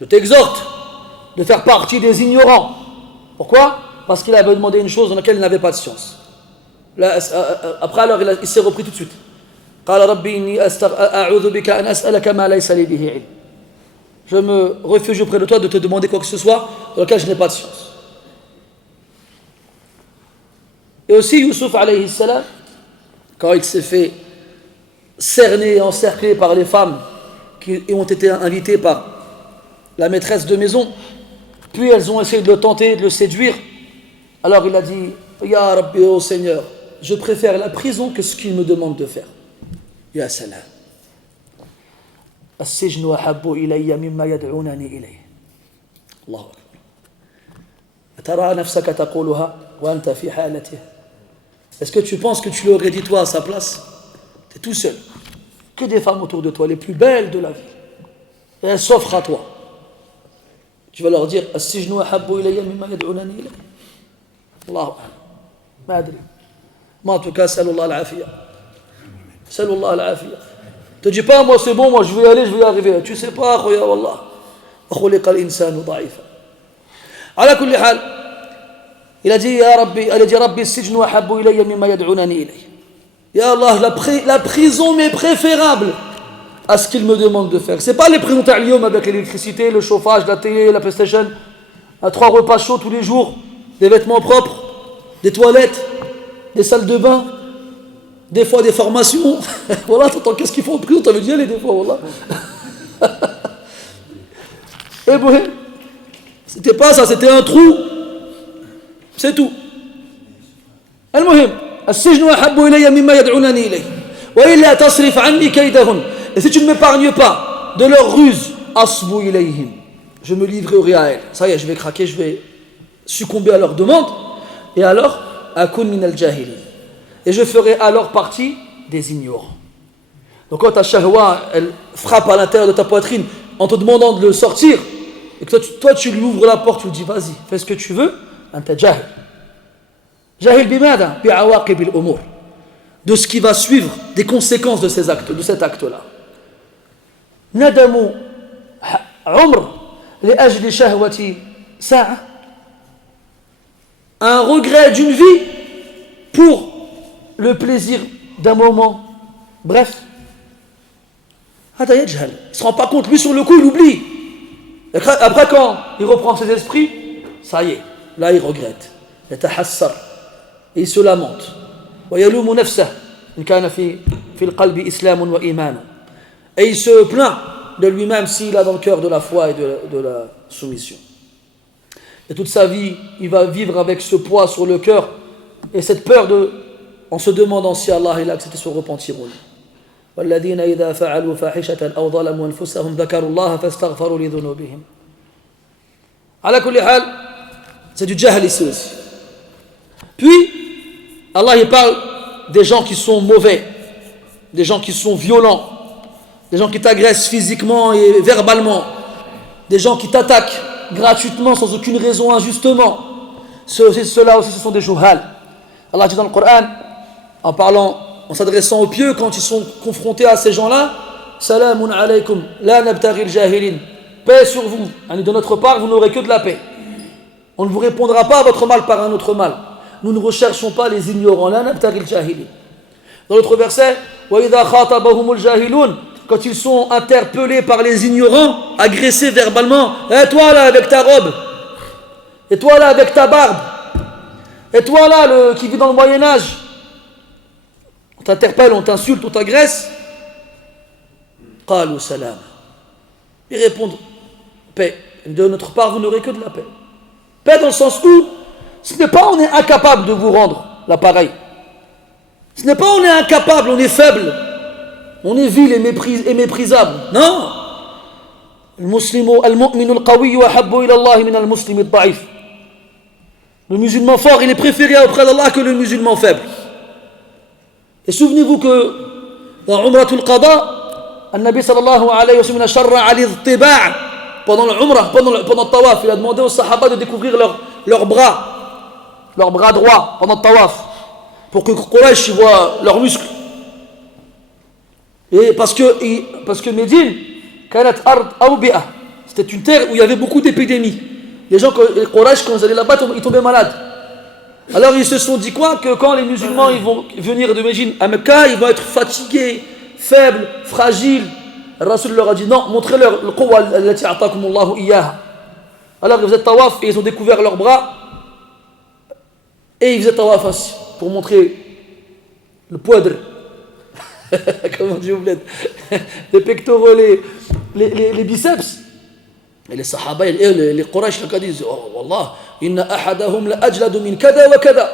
Je t'exhorte de faire partie des ignorants. Pourquoi? Parce qu'il avait demandé une chose dans laquelle il n'avait pas de science. Là, après, alors, il s'est repris tout de suite. قال ربي إني أعوذ بك أن أسألك ما ليس لي به علم. Je me réfugie auprès de toi de te demander quoi que ce soit dans lequel je n'ai pas de science. Et aussi Youssouf alayhi salam, quand il s'est fait cerner et encercler par les femmes qui ont été invitées par la maîtresse de maison, puis elles ont essayé de le tenter, de le séduire, alors il a dit: Ya Rabbi, ô Seigneur, je préfère la prison que ce qu'il me demande de faire. Ya salam. السجن أحب إلي مما يدعونني إليه. الله أكبر. ترى نفسك تقولها وأنت في حالته. Est-ce que tu penses que tu l'aurais dit toi à sa place? Tu es tout seul. Que des femmes autour de toi, les plus belles de la vie. Et elles s'offrent à toi. Tu vas leur dire: السجن أحب إلي مما يدعونني إليه. الله أعلم. ما أدري. ما en tout cas, سأل الله العافية. سأل الله العافية. Ne te dis pas: moi c'est bon, moi je vais y aller, je vais y arriver. Tu sais pas, khoya wallah. وخلق الإنسان ضعيفا. على كل حال, il a dit: يا ربي, il a dit: ربي السجن أحب إلي مما يدعونني إليه. Ya Allah, la prison m'est préférable à ce qu'il me demande de faire. C'est pas les prisons ta'liyom avec l'électricité, le chauffage, la télé, la PlayStation, 3 repas chauds tous les jours, des vêtements propres, des toilettes, des salles de bain, des fois des formations. Voilà, t'entends qu'est-ce qu'ils font en prison, t'as vu d'y aller des fois, voilà. Et bon, c'était pas ça, c'était un trou. C'est tout. المهم السجن أحب إلي مما يدعونني إليه وإلا تصرف عني كيدهن. Et si tu ne m'épargnes pas de leur ruse, asbu ilayhim, je me livrerai à elles. Ça y est, je vais craquer, je vais succomber à leur demande. Et alors, akun min al-jahilin. Et je ferai alors partie des ignorants. Donc quand ta shahwa, elle frappe à l'intérieur de ta poitrine en te demandant de le sortir, et que toi tu lui ouvres la porte, tu lui dis: vas-y, fais ce que tu veux, anta jahil. Jahil bimada bi'awaqib al-umur. De ce qui va suivre, des conséquences de ces actes, de cet acte-là. Nadamu umr li ajli shahwati sa'a. Un regret d'une vie pour le plaisir d'un moment. Bref. Hada yajhal. Il ne se rend pas compte, lui sur le coup il oublie. Après quand il reprend ses esprits, ça y est, là il regrette. Yatahassar. Et il se lamente. ويلوم نفسه إن كان في القلب إسلام وإيمان. Et il se plaint de lui-même s'il a dans le cœur de la foi et de la soumission. Et toute sa vie, il va vivre avec ce poids sur le cœur et cette peur en se demandant si Allah il a accepté son repentir ou non. والذين إذا فعلوا فاحشة أو ظلموا أنفسهم ذكروا الله فاستغفروا لذنوبهم. على كل حال, c'est du jahl ici aussi. Puis, Allah il parle des gens qui sont mauvais, des gens qui sont violents, des gens qui t'agressent physiquement et verbalement, des gens qui t'attaquent gratuitement sans aucune raison, injustement. Ceux-là aussi, ce sont des juhal. Allah dit dans le Coran, en s'adressant aux pieux, quand ils sont confrontés à ces gens-là, Salamun alaykum, la nabtaghi al-jahilin. Paix sur vous. De notre part, vous n'aurez que de la paix. On ne vous répondra pas à votre mal par un autre mal. Nous ne recherchons pas les ignorants. La nabtaghi al-jahilin. Dans l'autre verset, wa idha khatabahum al-jahilun, quand ils sont interpellés par les ignorants, agressés verbalement, et toi là avec ta robe, et toi là avec ta barbe, et toi là qui vit dans le Moyen-Âge, on t'interpelle, on t'insulte, on t'agresse, qalu salam. Ils répondent paix. De notre part, vous n'aurez que de la paix. Paix dans le sens où ce n'est pas on est incapable de vous rendre l'appareil. Ce n'est pas on est incapable, on est faible, on est vil et méprisable. Non. Le musulman fort, il est préféré auprès d'Allah que le musulman faible. Et souvenez-vous que dans Umratul Qada, An-Nabi sallallahu alayhi wa sallam sharra al-idtiba' pendant le Umrah, pendant le tawaf, il a demandé aux Sahaba de découvrir leurs bras droit pendant le tawaf, pour que Quraysh voit leurs muscles. Et parce que Médine, kanat ard awbi'a, c'était une terre où il y avait beaucoup d'épidémies. Les gens, les Quraysh, quand ils allaient là-bas, ils tombaient malades. Alors ils se sont dit quoi? Que quand les musulmans ils vont venir de Médine à Mecca, ils vont être fatigués, faibles, fragiles. Le Rasul leur a dit non, montrez-leur le quwwa allati a'takumullahu iyyaha. Alors ils faisaient tawaf et ils ont découvert leurs bras et ils faisaient tawaf aussi pour montrer le poidre. Comment on dit au bled, les pectoraux, les biceps. Et les Sahaba, les Quraysh, ils disent oh Wallah, inna ahadahum la ajladu min kada wa kada.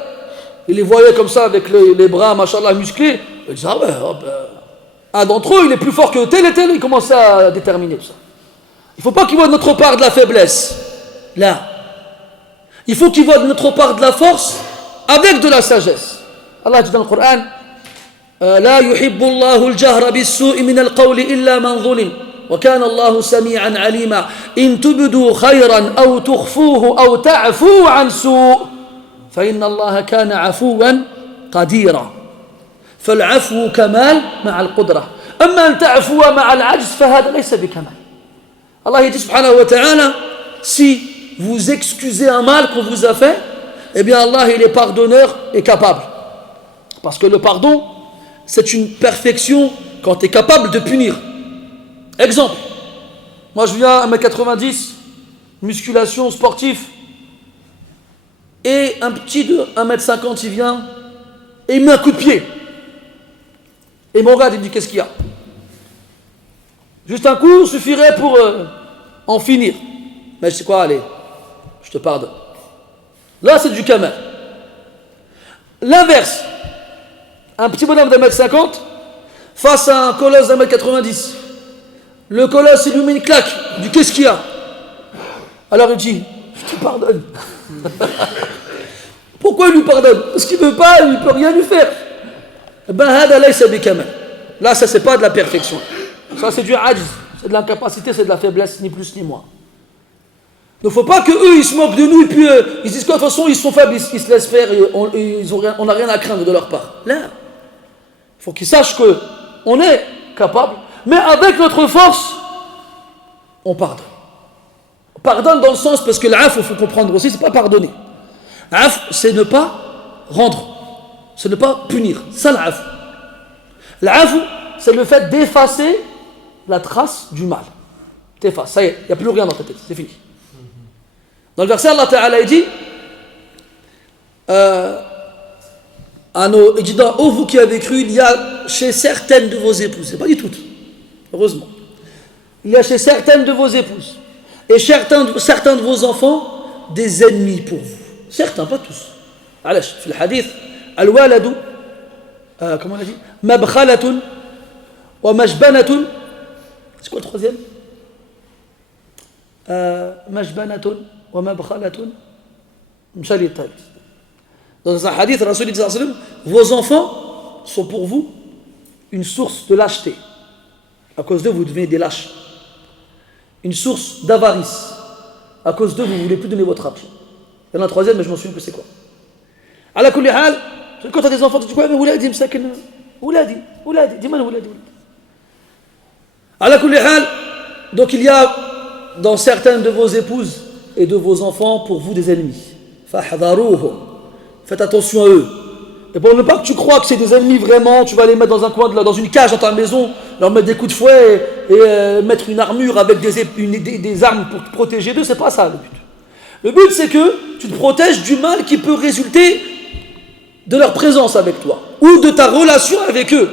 Ils les voyaient comme ça avec les bras, machallah, musclés. Ils disaient ah ouais, un d'entre eux, il est plus fort que tel et tel. Ils commençaient à déterminer tout ça. Il ne faut pas qu'ils voient de notre part de la faiblesse. Là. Il faut qu'ils voient de notre part de la force avec de la sagesse. Allah dit dans le Coran لا يحب الله الجهر بالسوء من القول إلا من ظلم وكان الله سميعا عليما إن تبدوا خيرا أو تخفوه أو تعفوا عن سوء فإن الله كان عفوا قديرا فالعفو كمال مع القدرة أما أن تعفو مع العجز فهذا ليس بكمال. Allah dit subhanahu wa ta'ala, si vous excusez un mal qu'on vous a fait, eh bien Allah il est pardonneur et capable. Parce que le pardon, c'est une perfection quand tu es capable de punir. Exemple, moi je viens à 1m90, musculation, sportif, et un petit de 1m50 il vient et il met un coup de pied. Et il me regarde, il me dit qu'est-ce qu'il y a? Juste un coup suffirait pour en finir. Mais je sais quoi, allez, je te pardonne. Là c'est du kamal. L'inverse, un petit bonhomme d'1m50 face à un colosse d'1m90. Le colosse il lui met une claque, il dit qu'est-ce qu'il y a? Alors il dit je te pardonne. Pourquoi il lui pardonne? Parce qu'il ne veut pas, il ne peut rien lui faire. Ben hada laysa bikamal. Là ça c'est pas de la perfection, ça c'est du ajz, c'est de l'incapacité, c'est de la faiblesse, ni plus ni moins. Il ne faut pas qu'eux ils se moquent de nous et puis ils disent que de toute façon ils sont faibles, ils se laissent faire et on n'a rien à craindre de leur part. Là, il faut qu'ils sachent qu'on est capable, mais avec notre force, on pardonne. On pardonne dans le sens, parce que l'af, il faut comprendre aussi, c'est pas pardonner. L'af, c'est ne pas rendre, c'est ne pas punir. Ça l'af. L'af, c'est le fait d'effacer la trace du mal. T'effaces, ça y est, il n'y a plus rien dans ta tête, c'est fini. Dans le verset, Allah Ta'ala dit il dit ô vous qui avez cru, il y a chez certaines de vos épouses, c'est pas dit toutes, heureusement, il y a chez certaines de vos épouses et certains de vos enfants des ennemis pour vous. Certains, pas tous. علاش في الحديث الوالد comment on a dit مبخلة ومجبنة. C'est quoi le troisième? مجبنة ومبخلة مشاري الثالث. Dans un hadith, Rasul dit sallallahu alayhi wa sallam, vos enfants sont pour vous une source de lâcheté. À cause d'eux, vous devenez des lâches. Une source d'avarice. À cause d'eux, vous ne voulez plus donner votre argent. Il y en a un troisième, mais je m'en souviens plus c'est quoi. Ala kulli hal, quand tu as des enfants, tu dis quoi? Mais Ouladi, m'sakin. Ouladi, dis-moi Ouladi. Ala kulli hal, donc il y a dans certaines de vos épouses et de vos enfants pour vous des ennemis. Fahdharuhum. Faites attention à eux. Et pour ne pas que tu crois que c'est des ennemis vraiment, tu vas les mettre dans un coin, dans une cage dans ta maison, leur mettre des coups de fouet et mettre une armure avec des armes pour te protéger d'eux, c'est pas ça le but. Le but c'est que tu te protèges du mal qui peut résulter de leur présence avec toi ou de ta relation avec eux.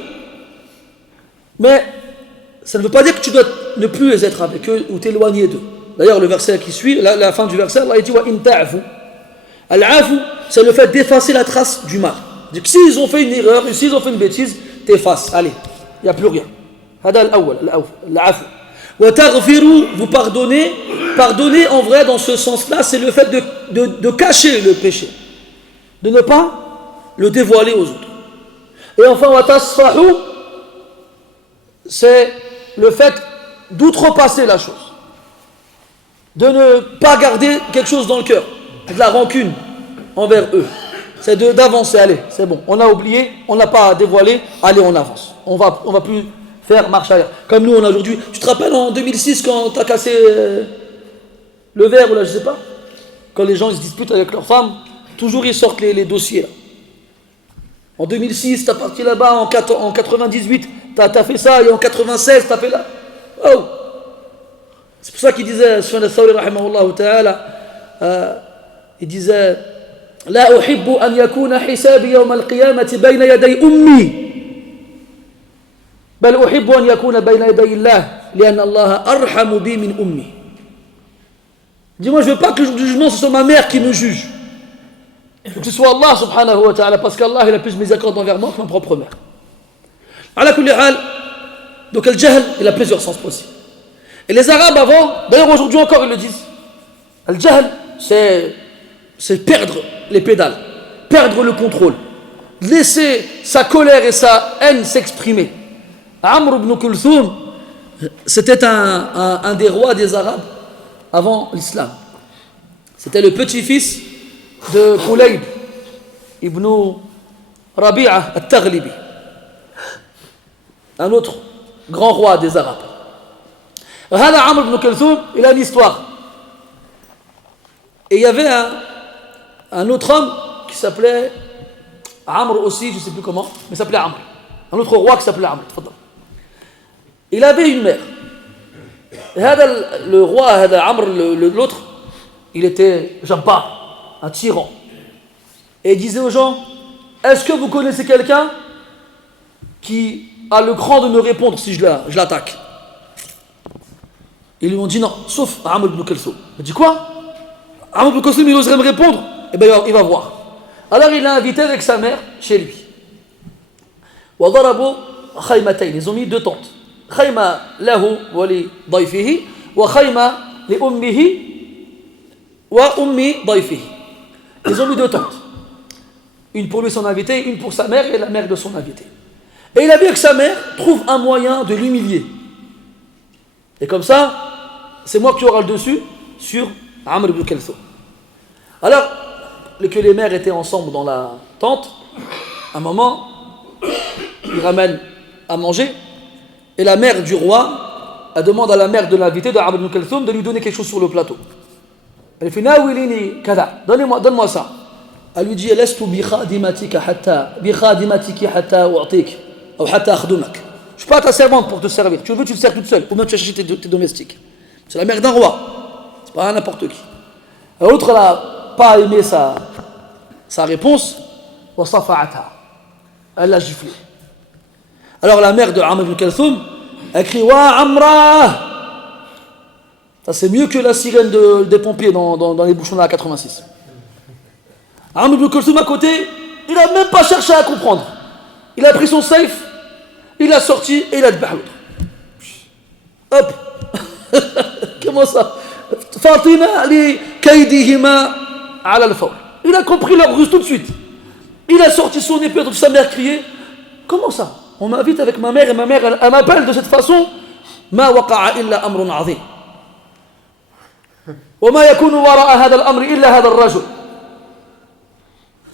Mais ça ne veut pas dire que tu dois ne plus être avec eux ou t'éloigner d'eux. D'ailleurs le verset qui suit, la fin du verset, Allah dit wa in ta'fu. Al-afu, c'est le fait d'effacer la trace du mal. Donc s'ils ont fait une erreur, s'ils ont fait une bêtise, t'effaces, allez, il n'y a plus rien. Hada al-awwal, al-afu. Wa taghfiru, vous pardonnez. Pardonner en vrai dans ce sens-là, c'est le fait de cacher le péché, de ne pas le dévoiler aux autres. Et enfin, wa tasfahu, c'est le fait d'outrepasser la chose, de ne pas garder quelque chose dans le cœur, de la rancune envers eux. C'est d'avancer, allez, c'est bon, on a oublié, on n'a pas dévoilé, allez, on avance. On va plus faire marche arrière. Comme nous, on a aujourd'hui. Tu te rappelles en 2006 quand tu as cassé le verre ou là, je sais pas, quand les gens ils se disputent avec leurs femmes, toujours ils sortent les dossiers là. En 2006, tu as parti là-bas, en 98, tu as fait ça, et en 96, tu as fait là. Oh! C'est pour ça qu'il disait, Sufyan al-Thawri, rahimahullah ta'ala, il disait لا أحب أن يكون حسابي يوم القيامة بين يدي أمي بل أحب أن يكون بين يدي الله لأن الله أرحم بي من أمي. Dis-moi, je ne veux pas que le jour du jugement ce soit ma mère qui me juge. Il faut que ce soit Allah subhanahu wa ta'ala, parce qu'Allah il a plus de miséricorde envers moi que ma propre mère. Ala kulli hal, donc al-jahl il a plusieurs sens possibles. Et les Arabes avant, d'ailleurs aujourd'hui encore ils le disent, al-jahl c'est perdre les pédales, perdre le contrôle, laisser sa colère et sa haine s'exprimer. Amr ibn Kulthum, c'était un des rois des Arabes avant l'islam. C'était le petit-fils de Kulayb ibn Rabi'a al-Taghlibi, un autre grand roi des Arabes. Hada Amr ibn Kulthum, il a une histoire. Et il y avait un autre homme qui s'appelait Amr aussi, je ne sais plus comment, mais s'appelait Amr. Un autre roi qui s'appelait Amr. Il avait une mère. Et le roi, Amr, l'autre, il était Jabbar, un tyran. Et il disait aux gens, est-ce que vous connaissez quelqu'un qui a le cran de me répondre si je l'attaque? Ils lui ont dit non, sauf Amr ibn Kulthum. Il dit quoi? Amr ibn Kulthum, il oserait me répondre? Eh bien, il va voir. Alors, il l'a invité avec sa mère chez lui. وضربوا خيمتين. Ils ont mis deux tentes. خيمة له ولضيفه وخيمة لأمه وأم ضيفه. Ils ont mis deux tentes. Une pour lui son invité, une pour sa mère et la mère de son invité. Et il a vu que sa mère trouve un moyen de l'humilier. Et comme ça, c'est moi qui aurai le dessus sur Amr ibn Kulthum. Alors, que les mères étaient ensemble dans la tente, à un moment, ils ramènent à manger, et la mère du roi, elle demande à la mère de l'invité, de Amr ibn Kulthum, de lui donner quelque chose sur le plateau. Elle fait Nawilini kada, donne-moi ça. Elle lui dit Lastu bi khadimatiki hatta u'tik, ou hatta akhdumak. Je ne suis pas ta servante pour te servir. Tu veux, tu te sers toute seule, ou même tu vas chercher tes domestiques. C'est la mère d'un roi, c'est pas n'importe qui. L'autre, elle n'a pas aimé sa réponse, elle l'a giflé. Alors la mère de Amr ibn Kulthum, elle crie Wa Amra, Ça, c'est mieux que la sirène des pompiers dans les bouchons de la 86. Amr ibn Kulthum à côté, il n'a même pas cherché à comprendre. Il a pris son safe, il a sorti et il a débarqué l'autre. Hop. Comment ça? Fatina li kaydihima ala al-fawr. Il a compris leur ruse tout de suite. Il a sorti son épée, toute sa mère criait. Comment ça? On m'invite avec ma mère et ma mère, elle m'appelle de cette façon. Ma waqa'a illa amrun azim. وما يكون وراء هذا الأمر إلا هذا الرجل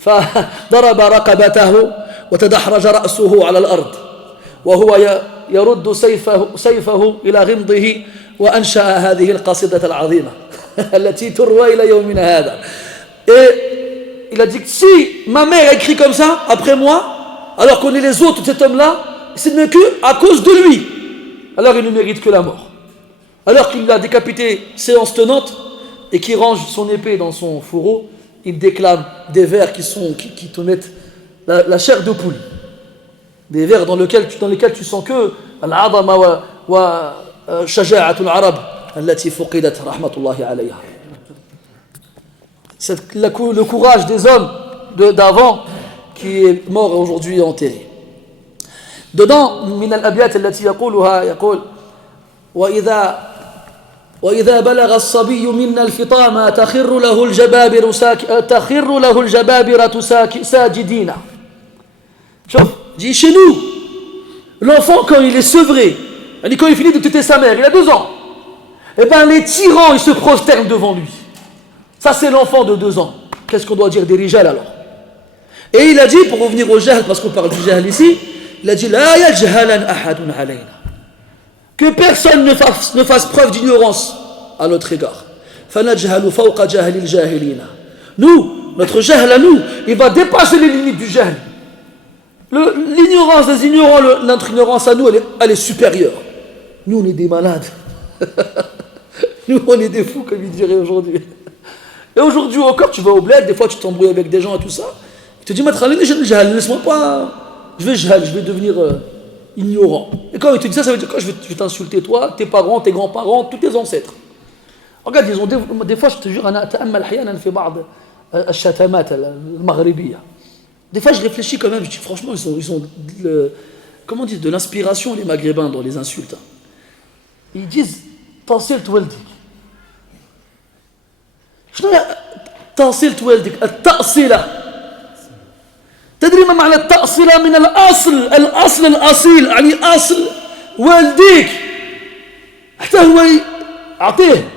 فضرب رقبته وتدحرج رأسه على الأرض وهو يرد سيفه إلى غمضه وأنشأ هذه القصيدة العظيمة التي تروى إلى يومنا هذا. Et il a dit que si ma mère a écrit comme ça après moi, alors qu'on est les autres de cet homme-là, ce n'est que à cause de lui. Alors il ne mérite que la mort. Alors qu'il l'a décapité séance tenante et qu'il range son épée dans son fourreau, il déclame des vers qui te mettent la chair de poule. Des vers dans lesquels tu sens que al-'azama wa shaja'atul arab allati fuqidat rahmatullahi alayha. C'est le courage des hommes d'avant qui est mort aujourd'hui enterré. Dedans, min al-abyat allati yaquluha yaqul وإذا بلغ الصبي منا الفطام تخر له الجبابرة ساجدين. Chauffe, dit chez nous, l'enfant quand il est sevré, quand il finit de téter sa mère, il a 2 ans, et bien les tyrans ils se prosternent devant lui. Ça c'est l'enfant de 2 ans. Qu'est-ce qu'on doit dire des rijal alors? Et il a dit, pour revenir au jahl, parce qu'on parle du jahl ici, il a dit la yajhalan ahadun alayna. Que personne ne fasse preuve d'ignorance à notre égard. Nous, notre jahl à nous, il va dépasser les limites du jahl. L'ignorance des ignorants, notre ignorance à nous, elle est supérieure. Nous, on est des malades. Nous, on est des fous, comme il dirait aujourd'hui. Et aujourd'hui encore, tu vas au bled, des fois tu t'embrouilles avec des gens et tout ça. Tu te dis, laisse-moi pas, je vais devenir ignorant. Et quand il te dit ça veut dire quoi? Je vais t'insulter toi, tes parents, tes grands-parents, tous tes ancêtres. Regarde, ils ont des fois, je te jure, des fois je réfléchis quand même, je dis franchement, ils ont comment dire, de l'inspiration les maghrébins dans les insultes. Ils disent Tasil Tweldik. شنو تأصيل والدك؟ التأصيلة. تدري ما معنى التأصيلة؟ من الأصل الأصيل، يعني أصل والديك حتى هو يعطيه.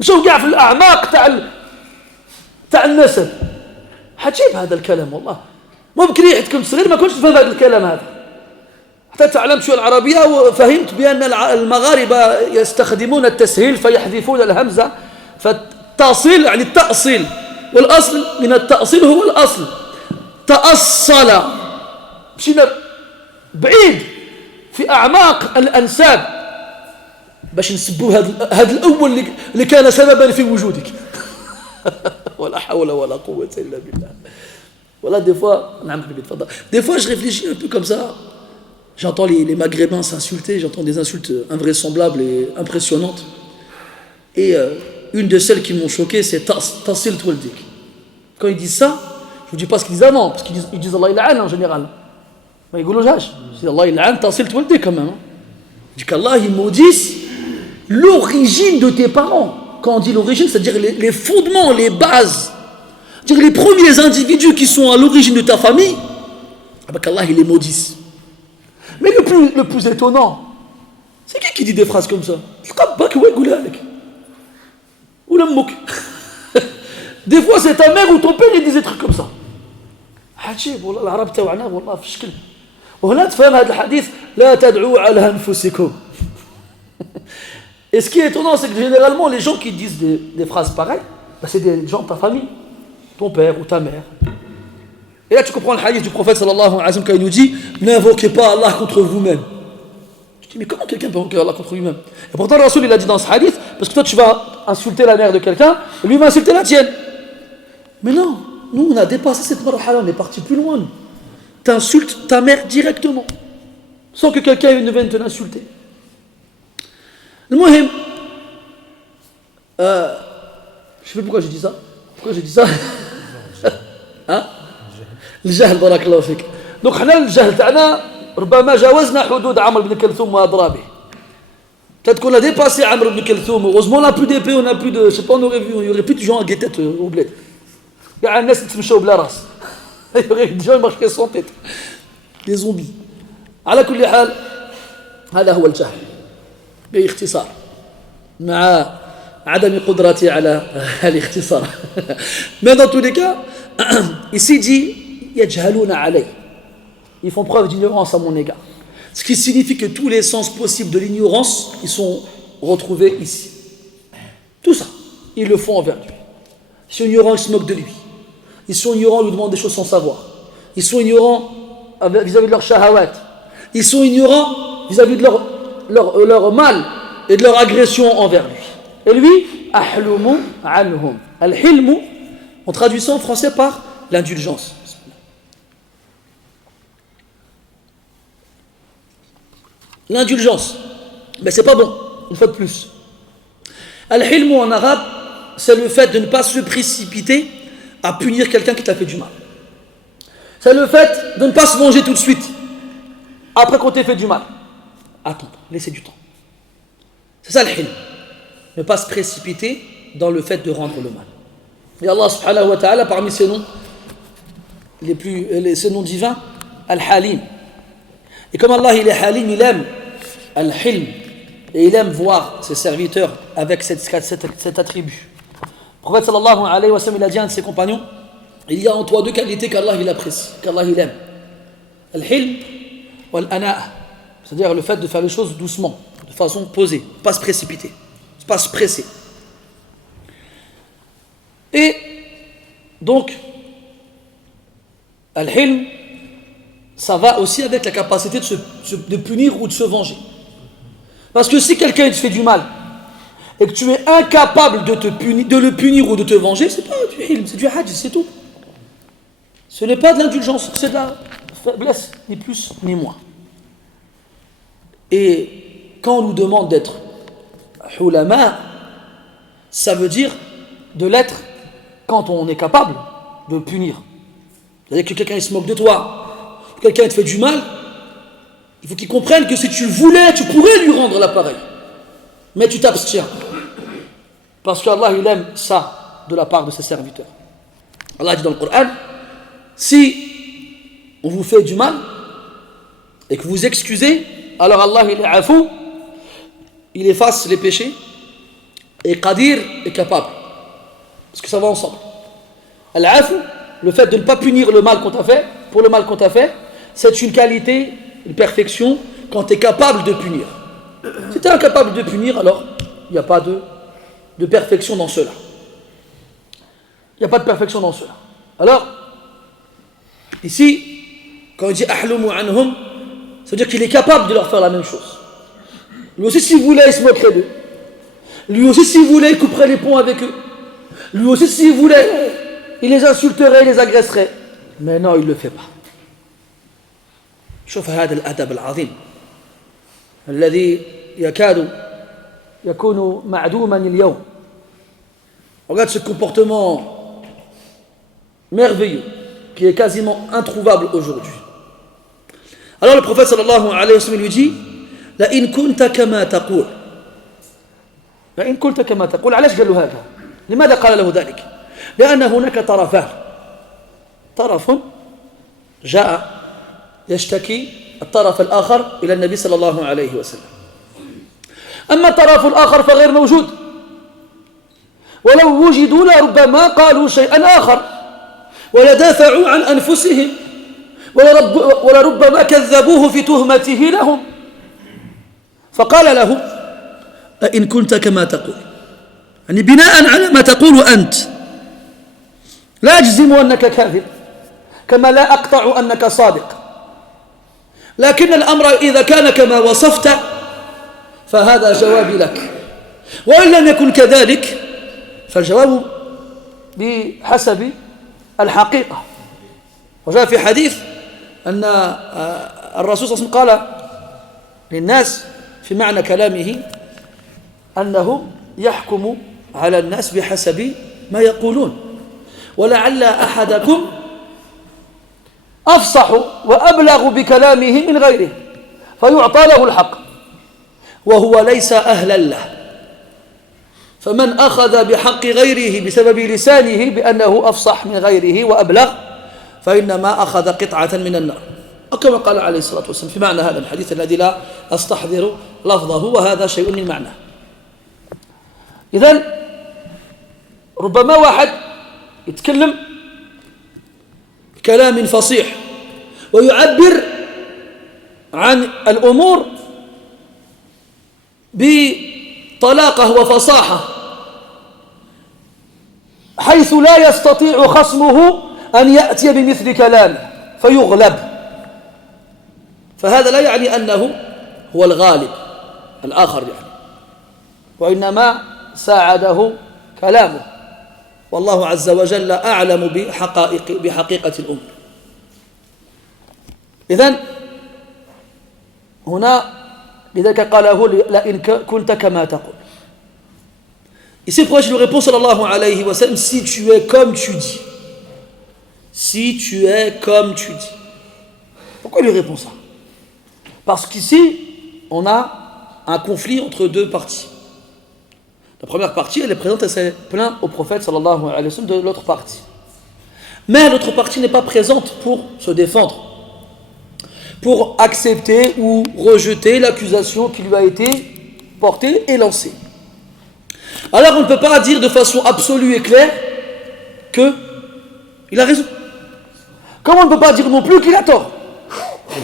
مشوا قاع في الأعماق تاع النسب. حتجيب هذا الكلام والله. ممكن كنت صغير ما كنتش تفهم هذا الكلام هذا. حتى تعلمت شوية العربية وفهمت بأن المغاربة يستخدمون التسهيل فيحذفون الهمزة. فالتأصيل يعني التأصيل، والأصل من التأصيل هو الأصل. تأصل، مشينا بعيد في أعماق الأنساب باش نسبوا هذا الأول اللي كان سببا في وجودك. ولا حول ولا قوة إلا بالله. Voilà, des fois, je réfléchis un peu comme ça. J'entends les Maghrébins s'insulter, j'entends des insultes invraisemblables et impressionnantes. Et une de celles qui m'ont choqué, c'est Tassil Tweldik. Quand ils disent ça, je ne vous dis pas ce qu'ils disent avant, parce qu'ils disent Allah il en général. Mais ils disent Allah il Tassil Tweldik quand même. Je dis qu'Allah il maudisse l'origine de tes parents. Quand on dit l'origine, c'est-à-dire les fondements, les bases. C'est-à-dire les premiers individus qui sont à l'origine de ta famille, qu'Allah il les maudisse. Mais le plus étonnant, c'est qui dit des phrases comme ça? Ou l'ammouk. Des fois c'est ta mère ou ton père qui dit des trucs comme ça. عجيب والله العرب تاعنا والله في شكل. وهنا تفهم هذا الحديث لا تدعوا على أنفسكم. Et ce qui est étonnant, c'est que généralement les gens qui disent des phrases pareilles, c'est des gens de ta famille, ton père ou ta mère. Et là tu comprends le hadith du prophète sallallahu alayhi wa sallam quand il nous dit n'invoquez pas Allah contre vous-même. Je dis mais comment quelqu'un peut invoquer Allah contre lui-même? Et pourtant le Rasoul il a dit dans ce hadith, parce que toi tu vas insulter la mère de quelqu'un, et lui va insulter la tienne. Mais non, nous on a dépassé cette marhala, on est parti plus loin. Tu insultes ta mère directement, sans que quelqu'un ne vienne te l'insulter. Le muhim, Je sais plus pourquoi j'ai dit ça. Pourquoi j'ai dit ça? Hein? الجهل بارك الله فيك. Donc حنا الجهل تاعنا ربما جاوزنا حدود عمرو بن كلثوم وأضرابه. Peut-être qu'on a dépassé Amr ibn Kalthoum. Heureusement, on n'a plus d'épée, on n'a plus de. Je sais pas, il y aurait plus de gens à guet-tête au bled. Il y a un nest qui se met au blaras. Il y aurait des gens qui marcheraient sans tête. Des zombies. على كل حال هذا هو الجهل باختصار مع عدم قدرتي على الاختصار. Mais dans tous les cas, ici dit يجهلون علي. Ils font preuve d'ignorance à mon égard. Ce qui signifie que tous les sens possibles de l'ignorance, ils sont retrouvés ici. Tout ça, ils le font envers lui. Ils sont ignorants, ils se moquent de lui. Ils sont ignorants, ils lui demandent des choses sans savoir. Ils sont ignorants vis-à-vis de leur shahawat. Ils sont ignorants vis-à-vis de leur mal et de leur agression envers lui. Et lui, ahlumu anhum. Al-hilmu, on traduit ça en français par l'indulgence. L'indulgence, mais c'est pas bon, une fois de plus. Al-hilmu en arabe, c'est le fait de ne pas se précipiter à punir quelqu'un qui t'a fait du mal. C'est le fait de ne pas se venger tout de suite après qu'on t'ait fait du mal. Attendre, laisser du temps. C'est ça le hilm. Ne pas se précipiter dans le fait de rendre le mal. Et Allah subhanahu wa ta'ala, parmi ses noms ses noms divins, Al-Halim. Et comme Allah il est Halim, il aime Al-Hilm. Et il aime voir ses serviteurs avec cet attribut. Le prophète sallallahu alayhi wa sallam, il a dit à un de ses compagnons, il y a en toi deux qualités qu'Allah il apprécie, qu'Allah il aime. Al-Hilm ou Al-Ana'a. C'est-à-dire le fait de faire les choses doucement, de façon posée, pas se précipiter, pas se presser. Et donc, Al-Hilm, ça va aussi avec la capacité de punir ou de se venger. Parce que si quelqu'un te fait du mal et que tu es incapable de le punir ou de te venger, c'est pas du hilm, c'est du hajj, c'est tout. Ce n'est pas de l'indulgence, c'est de la faiblesse, ni plus ni moins. Et quand on nous demande d'être hulama, ça veut dire de l'être quand on est capable de punir. C'est-à-dire que quelqu'un il se moque de toi, quelqu'un te fait du mal, il faut qu'il comprenne que si tu le voulais, tu pourrais lui rendre l'appareil. Mais tu t'abstiens. Parce qu'Allah, il aime ça de la part de ses serviteurs. Allah dit dans le Coran, si on vous fait du mal et que vous excusez, alors Allah, il est afou, il efface les péchés et Qadir est capable. Parce que ça va ensemble. Al-afou, le fait de ne pas punir le mal qu'on t'a fait, pour le mal qu'on t'a fait, c'est une qualité, une perfection quand tu es capable de punir. Si tu es incapable de punir, alors il n'y a pas de perfection dans cela. Il n'y a pas de perfection dans cela. Alors, ici, quand il dit ahlumu anhum, ça veut dire qu'il est capable de leur faire la même chose. Lui aussi, s'il voulait, il se moquerait d'eux. Lui aussi, s'il voulait, il couperait les ponts avec eux. Lui aussi, s'il voulait, il les insulterait, il les agresserait. Mais non, il ne le fait pas. شوف هذا الأدب العظيم الذي يكاد يكون معدوما اليوم. Regarde ce comportement merveilleux qui est quasiment introuvable aujourd'hui. Alors le prophète sallallahu alayhi wa sallam lui dit لئن كنت كما تقول لئن كنت كما تقول. علاش قال له هذا؟ لماذا قال له ذلك؟ لأن هناك طرفان. طرف جاء يشتكي الطرف الآخر إلى النبي صلى الله عليه وسلم. أما الطرف الآخر فغير موجود، ولو وجدوا لربما قالوا شيئا آخر ولدافعوا عن أنفسهم ولربما كذبوه في تهمته لهم. فقال له إن كنت كما تقول، يعني بناء على ما تقول أنت لا أجزم أنك كاذب كما لا أقطع أنك صادق، لكن الأمر إذا كان كما وصفت فهذا جوابي لك، وإن لم يكن كذلك فالجواب بحسب الحقيقة. وجاء في حديث أن الرسول صلى الله عليه وسلم قال للناس في معنى كلامه أنه يحكم على الناس بحسب ما يقولون ولعل أحدكم أفصح وأبلغ بكلامه من غيره فيعطى له الحق وهو ليس أهلا له فمن أخذ بحق غيره بسبب لسانه بأنه أفصح من غيره وأبلغ فإنما أخذ قطعة من النار وكما قال عليه الصلاة والسلام في معنى هذا الحديث الذي لا أستحضر لفظه وهذا شيء من معناه. إذن ربما واحد يتكلم كلام فصيح ويعبر عن الأمور بطلاقة وفصاحة حيث لا يستطيع خصمه أن يأتي بمثل كلامه فيغلب فهذا لا يعني أنه هو الغالب الآخر يعني وإنما ساعده كلامه والله عز وجل أعلم بحقيقة الأمور. إذن هنا لذلك قاله لئن كنت كما تقول. Ici, pourquoi je lui réponds sallallahu alayhi wa sallam, si tu es comme tu dis. Si tu es comme tu dis. Pourquoi il lui répond ça? Parce qu'ici, on a un conflit entre deux parties. La première partie, elle est présente, elle s'est plainte au prophète sallallahu alayhi wa sallam de l'autre partie. Mais l'autre partie n'est pas présente pour se défendre, pour accepter ou rejeter l'accusation qui lui a été portée et lancée. Alors on ne peut pas dire de façon absolue et claire qu'il a raison. Comme on ne peut pas dire non plus qu'il a tort.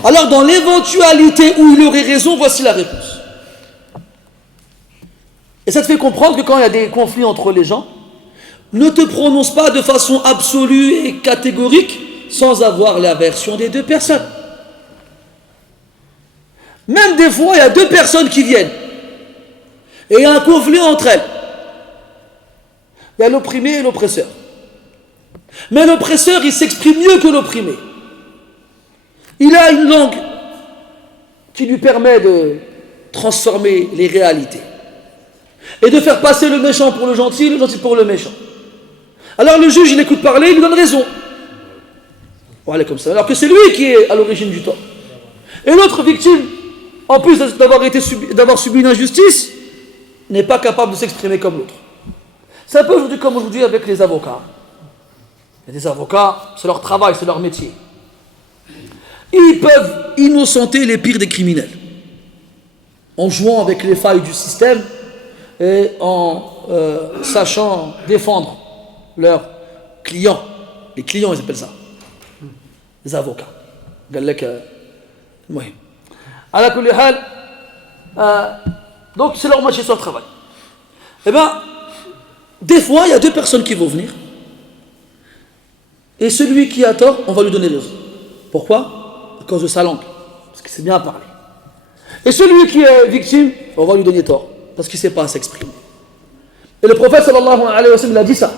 Alors dans l'éventualité où il aurait raison, voici la réponse. Et ça te fait comprendre que quand il y a des conflits entre les gens, ne te prononce pas de façon absolue et catégorique sans avoir la version des deux personnes. Même des fois, il y a deux personnes qui viennent et il y a un conflit entre elles. Il y a l'opprimé et l'oppresseur. Mais l'oppresseur, il s'exprime mieux que l'opprimé. Il a une langue qui lui permet de transformer les réalités et de faire passer le méchant pour le gentil pour le méchant. Alors le juge, il écoute parler, il lui donne raison. Alors que c'est lui qui est à l'origine du tort. Et l'autre victime, en plus d'avoir subi une injustice, n'est pas capable de s'exprimer comme l'autre. C'est un peu aujourd'hui comme aujourd'hui avec les avocats. Il y a des avocats, c'est leur travail, c'est leur métier. Ils peuvent innocenter les pires des criminels en jouant avec les failles du système et en sachant défendre leurs clients. Les clients, ils appellent ça. Les avocats. Donc c'est leur métier, c'est leur travail. Eh bien, des fois, il y a deux personnes qui vont venir. Et celui qui a tort, on va lui donner raison. Pourquoi? À cause de sa langue. Parce qu'il sait bien parler. Et celui qui est victime, on va lui donner tort. Parce qu'il ne sait pas s'exprimer. Et le prophète sallallahu alayhi wa sallam, il a dit ça.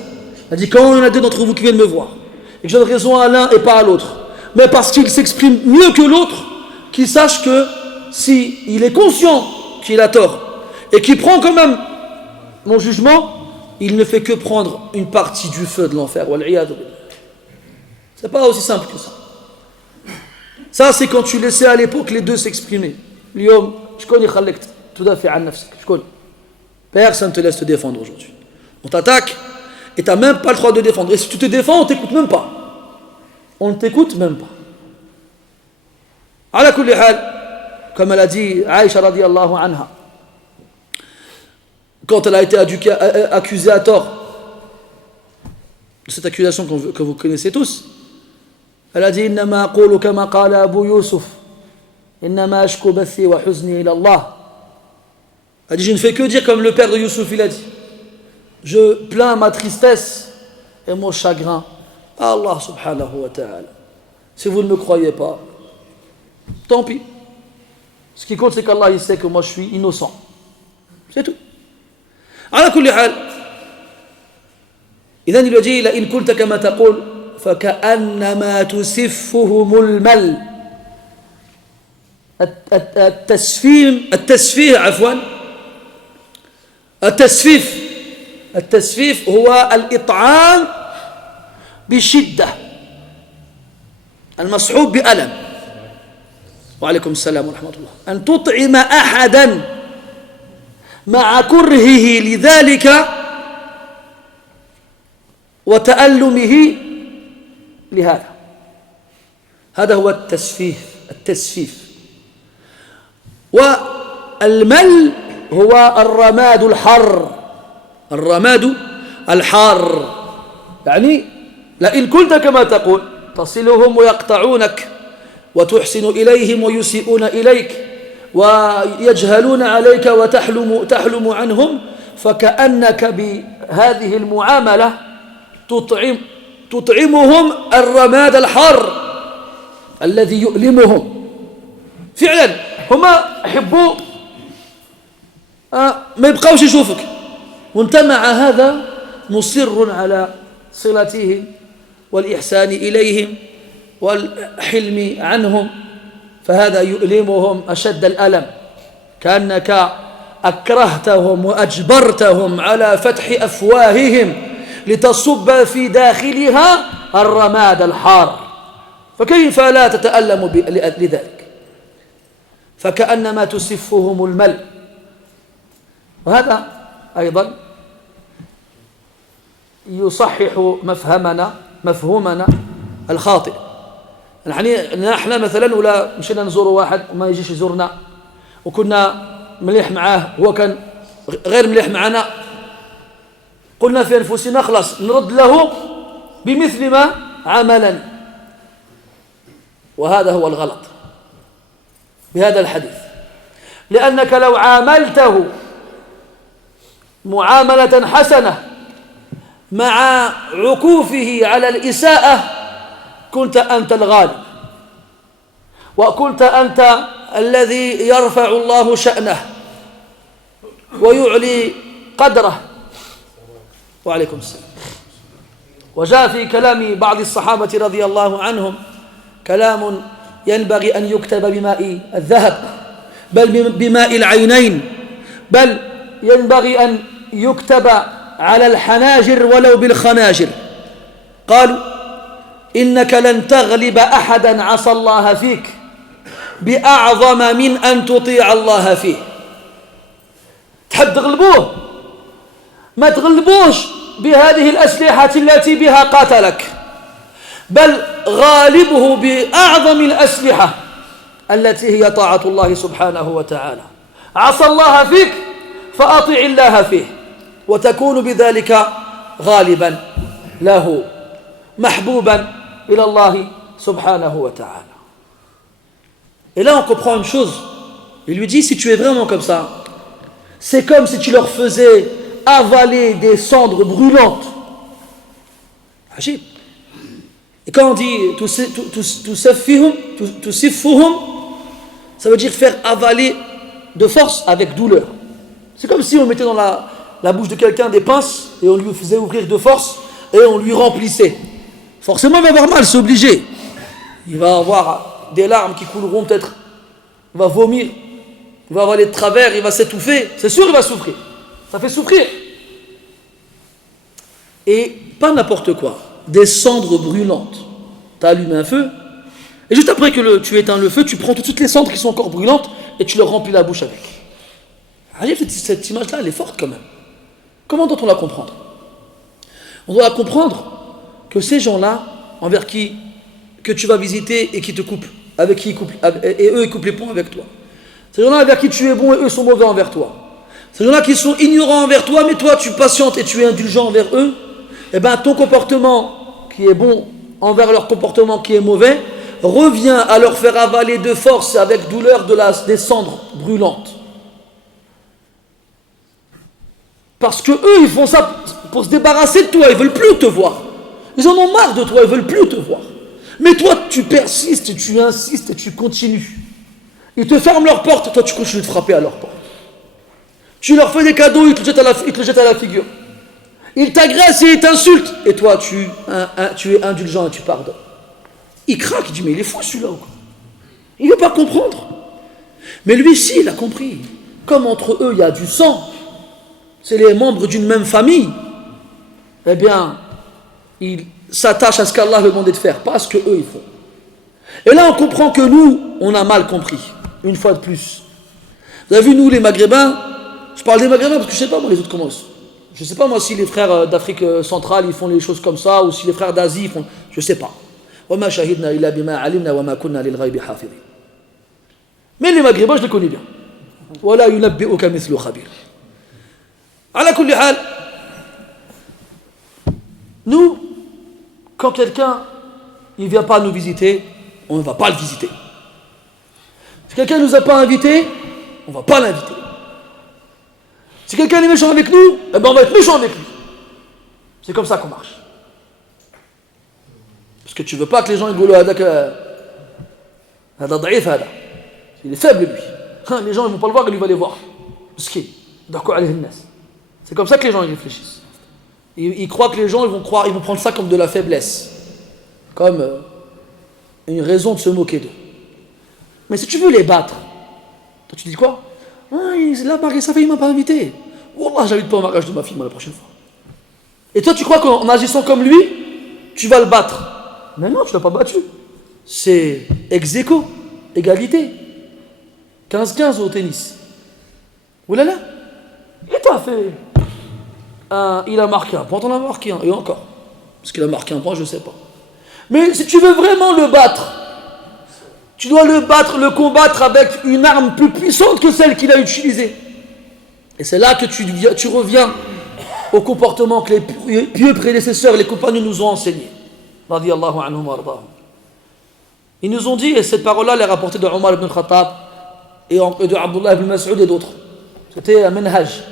Il a dit, quand il y en a deux d'entre vous qui viennent me voir, et que je donne raison à l'un et pas à l'autre, mais parce qu'il s'exprime mieux que l'autre, qu'il sache que s'il est conscient qu'il a tort, et qu'il prend quand même mon jugement, il ne fait que prendre une partie du feu de l'enfer. C'est pas aussi simple que ça. Ça, c'est quand tu laissais à l'époque les deux s'exprimer. Personne ne te laisse te défendre aujourd'hui. On t'attaque et tu n'as même pas le droit de défendre. Et si tu te défends, on ne t'écoute même pas. On ne t'écoute même pas. Ala kulli hal, comme elle a dit Aïcha radiyallahu anha, quand elle a été accusée à tort de cette accusation que vous connaissez tous, elle a dit Innama aqulu kama qala Abu Yusuf, innama ashku bathi wa huzni ila Allah. Elle a dit, je ne fais que dire comme le père de Youssouf, il a dit, je plains ma tristesse et mon chagrin à Allah subhanahu wa ta'ala. Si vous ne me croyez pas, tant pis. Ce qui compte, c'est qu'Allah il sait que moi je suis innocent. C'est tout. على كل حال إذا il lui a dit لئن كنت كما تقول فكأنما تسفهم المل. التسفيه عفوا التسفيف التسفيف هو الإطعام بشدة المصحوب بألم. وعليكم السلام ورحمة الله. أن تطعم أحدا مع كرهه لذلك وتألمه لهذا، هذا هو التسفيف. والمل هو الرماد الحار، يعني لئن كنت كما تقول تصلهم ويقطعونك وتحسن إليهم ويسيئون إليك ويجهلون عليك وتحلم عنهم، فكأنك بهذه المعاملة تطعمهم الرماد الحار الذي يؤلمهم. فعلا هما يحبوا ما يبقاوش يشوفك، وانت مع هذا مصر على صلتهم والإحسان إليهم والحلم عنهم، فهذا يؤلمهم أشد الألم، كأنك أكرهتهم وأجبرتهم على فتح أفواههم لتصب في داخلها الرماد الحار، فكيف لا تتألم لذلك؟ فكأنما تسفهم المل. وهذا أيضا يصحح مفهومنا الخاطئ. نحن مثلا ولا مشينا نزور واحد وما يجيش يزورنا وكنا مليح معاه هو كان غير مليح معنا، قلنا في أنفسنا خلاص نرد له بمثل ما عملا، وهذا هو الغلط بهذا الحديث، لأنك لو عاملته معاملة حسنة مع عكوفه على الإساءة كنت أنت الغالب، وكنت أنت الذي يرفع الله شأنه ويعلي قدره. وعليكم السلام. وجاء في كلام بعض الصحابة رضي الله عنهم كلام ينبغي أن يكتب بماء الذهب بل بماء العينين، بل ينبغي أن يكتب على الحناجر ولو بالخناجر. قالوا إنك لن تغلب أحدا عصى الله فيك بأعظم من أن تطيع الله فيه. تحب تغلبوه ما تغلبوش بهذه الأسلحة التي بها قاتلك، بل غالبه بأعظم الأسلحة التي هي طاعة الله سبحانه وتعالى. عصى الله فيك فأطع الله فيه وتكون بذلك غالبا له محبوبا إلى الله سبحانه وتعالى. Et là on comprend une chose, il lui dit si tu es vraiment comme ça, c'est comme si tu leur faisais avaler des cendres brûlantes. Ajib. Et quand on dit tusifuhum, ça veut dire faire avaler de force avec douleur. C'est comme si on mettait dans la bouche de quelqu'un des pinces et on lui faisait ouvrir de force et on lui remplissait. Forcément, il va avoir mal, c'est obligé. Il va avoir des larmes qui couleront peut-être. Il va vomir. Il va avoir les travers, il va s'étouffer. C'est sûr, il va souffrir. Ça fait souffrir. Et pas n'importe quoi. Des cendres brûlantes. Tu as allumé un feu. Et juste après que tu éteins le feu, tu prends toutes les cendres qui sont encore brûlantes et tu leur remplis la bouche avec. Cette image-là, elle est forte quand même. Comment doit-on la comprendre? On doit la comprendre que ces gens-là, envers qui que tu vas visiter et qui te coupent, avec qui ils coupent, et eux ils coupent les ponts avec toi. Ces gens-là envers qui tu es bon et eux sont mauvais envers toi. Ces gens-là qui sont ignorants envers toi, mais toi tu patientes et tu es indulgent envers eux, et bien ton comportement qui est bon envers leur comportement qui est mauvais revient à leur faire avaler de force avec douleur des cendres brûlantes. Parce que eux ils font ça pour se débarrasser de toi, ils veulent plus te voir. Ils en ont marre de toi, ils veulent plus te voir. Mais toi tu persistes, tu insistes et tu continues. Ils te ferment leurs portes, toi tu continues de frapper à leurs portes. Tu leur fais des cadeaux, ils te le jettent à la figure. Ils t'agressent et ils t'insultent. Et toi tu es indulgent et tu pardonnes. Il craque, il dit mais il est fou celui-là ou quoi? Il ne veut pas comprendre. Mais lui si, il a compris. Comme entre eux il y a du sang, c'est les membres d'une même famille. eh bien, il s'attache à ce qu'Allah veut demander de faire, pas à ce qu'eux ils font. Et là, on comprend que nous, on a mal compris, une fois de plus. Vous avez vu, nous, les Maghrébins, je parle des Maghrébins parce que je ne sais pas, moi, les autres, comment. Je ne sais pas, moi, si les frères d'Afrique centrale, ils font les choses comme ça, ou si les frères d'Asie font. Je ne sais pas. Mais les Maghrébins, je les connais bien. Voilà, yunabbi'uka mithlu khabir. Ala kulli hal. Nous, quand quelqu'un il ne vient pas nous visiter, on ne va pas le visiter. Si quelqu'un ne nous a pas invités, on ne va pas l'inviter. Si quelqu'un est méchant avec nous, eh ben on va être méchant avec lui. C'est comme ça qu'on marche. Parce que tu ne veux pas que les gens يقولوا هذا ضعيف هذا. Il est faible lui. Les gens ne vont pas le voir et lui va les voir. C'est comme ça que les gens ils réfléchissent. Ils croient que les gens ils vont prendre ça comme de la faiblesse. Comme une raison de se moquer d'eux. Mais si tu veux les battre, toi tu dis quoi? Là, sa fille ne m'a pas invité. Wallah, j'invite pas au mariage de ma fille moi, la prochaine fois. Et toi, tu crois qu'en agissant comme lui, tu vas le battre? Mais non, tu ne l'as pas battu. C'est ex aequo, égalité. 15-15 au tennis. Oulala. Et toi, il a marqué un point, t'en as marqué un, et encore. Parce qu'il a marqué un point, je ne sais pas. Mais si tu veux vraiment le battre, tu dois le battre, le combattre avec une arme plus puissante que celle qu'il a utilisée. Et c'est là que tu reviens au comportement que les pieux prédécesseurs, les compagnons nous ont enseigné. Radiyallahu anhum wa ardahum. Ils nous ont dit, et cette parole-là, elle est rapportée de Omar ibn Khattab et de Abdullah ibn Mas'ud et d'autres. C'était un minhaj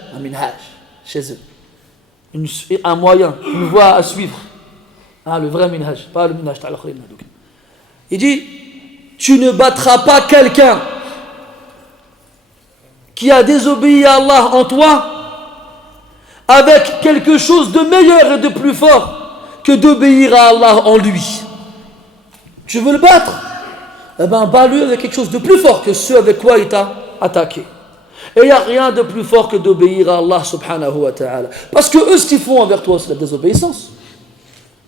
chez eux. Un moyen, une voie à suivre. Le vrai minhaj, pas le minhaj ta'al akhirin. Il dit, tu ne battras pas quelqu'un qui a désobéi à Allah en toi avec quelque chose de meilleur et de plus fort que d'obéir à Allah en lui. Tu veux le battre? Eh bien, bats-le avec quelque chose de plus fort que ce avec quoi il t'a attaqué. Et il n'y a rien de plus fort que d'obéir à Allah subhanahu wa ta'ala. Parce que eux, ce qu'ils font envers toi, c'est la désobéissance.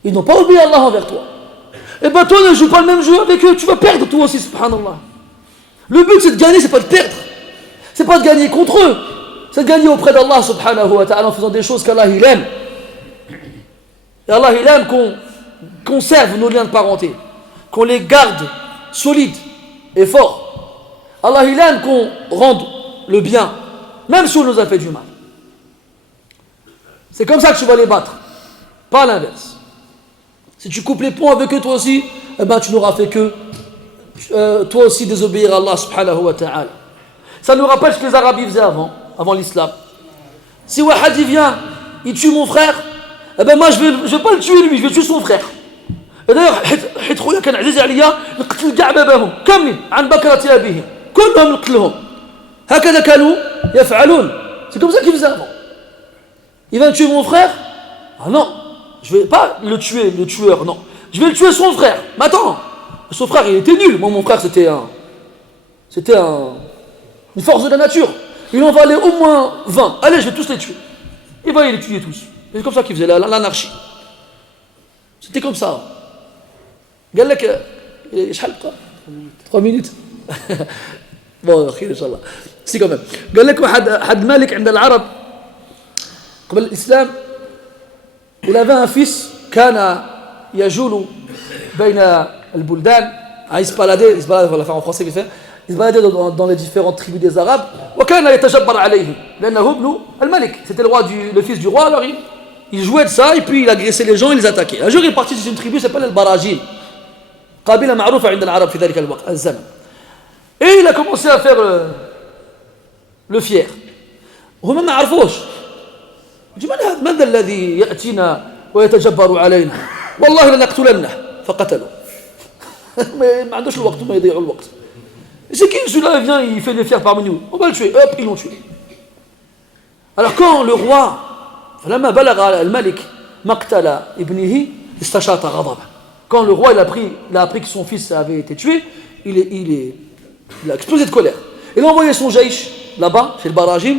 Ils n'ont pas obéi à Allah envers toi. Et bien toi, ne joue pas le même jeu avec eux, tu vas perdre toi aussi, subhanallah. Le but, c'est de gagner, c'est pas de perdre. C'est pas de gagner contre eux. C'est de gagner auprès d'Allah subhanahu wa ta'ala en faisant des choses qu'Allah il aime. Et Allah il aime qu'on conserve nos liens de parenté, qu'on les garde solides et forts. Allah il aime qu'on rende le bien, même si on nous a fait du mal. C'est comme ça que tu vas les battre, pas l'inverse. Si tu coupes les ponts avec eux toi aussi, eh ben tu n'auras fait que toi aussi désobéir à Allah subhanahu wa ta'ala. Ça nous rappelle ce que les Arabes faisaient avant l'islam. Si Wahad il vient, il tue mon frère, eh ben moi je vais pas le tuer lui, je vais tuer son frère. Et d'ailleurs حيت خويا كان عزيز عليا نقتل كاع باباهم كاملين عن بكرة أبيهم كلهم نقتلهم. هكذا كانوا يفعلون. C'est comme ça qu'ils faisaient avant. Il va tuer mon frère? Ah non, je vais pas le tuer, le tueur, non. Je vais le tuer son frère. Mais attends, son frère il était nul. Moi mon frère c'était une force de la nature. Il en valait au moins 20. Allez, je vais tous les tuer. Il va les tuer tous. C'est comme ça qu'ils faisaient l'anarchie. C'était comme ça. قال لك شحال بقى 3 minutes. bon خير ان شاء الله. سي كمان قال لك واحد مالك عند العرب قبل الاسلام il avait un fils كان يجول بين البلدان. Il se baladait, on va faire en français vite fait. Il se baladait dans les différentes tribus des Arabes. وكان يتجبر عليهم لأنه ابن الملك. C'était le fils du roi. Alors il jouait de ça et puis il agressait les gens, il les attaquait. Un jour il est parti dans une tribu qui s'appelle البراجيل. قبيلة معروفة عند العرب في ذلك الوقت الزمن. Et il a commencé à faire le fier. وهم ما عرفوش. من ذا الذي يأتينا ويتجبر علينا؟ والله لنقتلنه. فقتلوا. ما عندوش الوقت وما يضيعوا الوقت. C'est qui celui-là vient, il fait les fiers parmi nous? On va le tuer. Hop, ils l'ont tué. Alors quand le roi, لما بلغ الملك مقتل ابنه استشاط غضبه. Quand le roi il a appris que son fils avait été tué, il a explosé de colère. Il a envoyé son jaïch là-bas, chez le Barajim,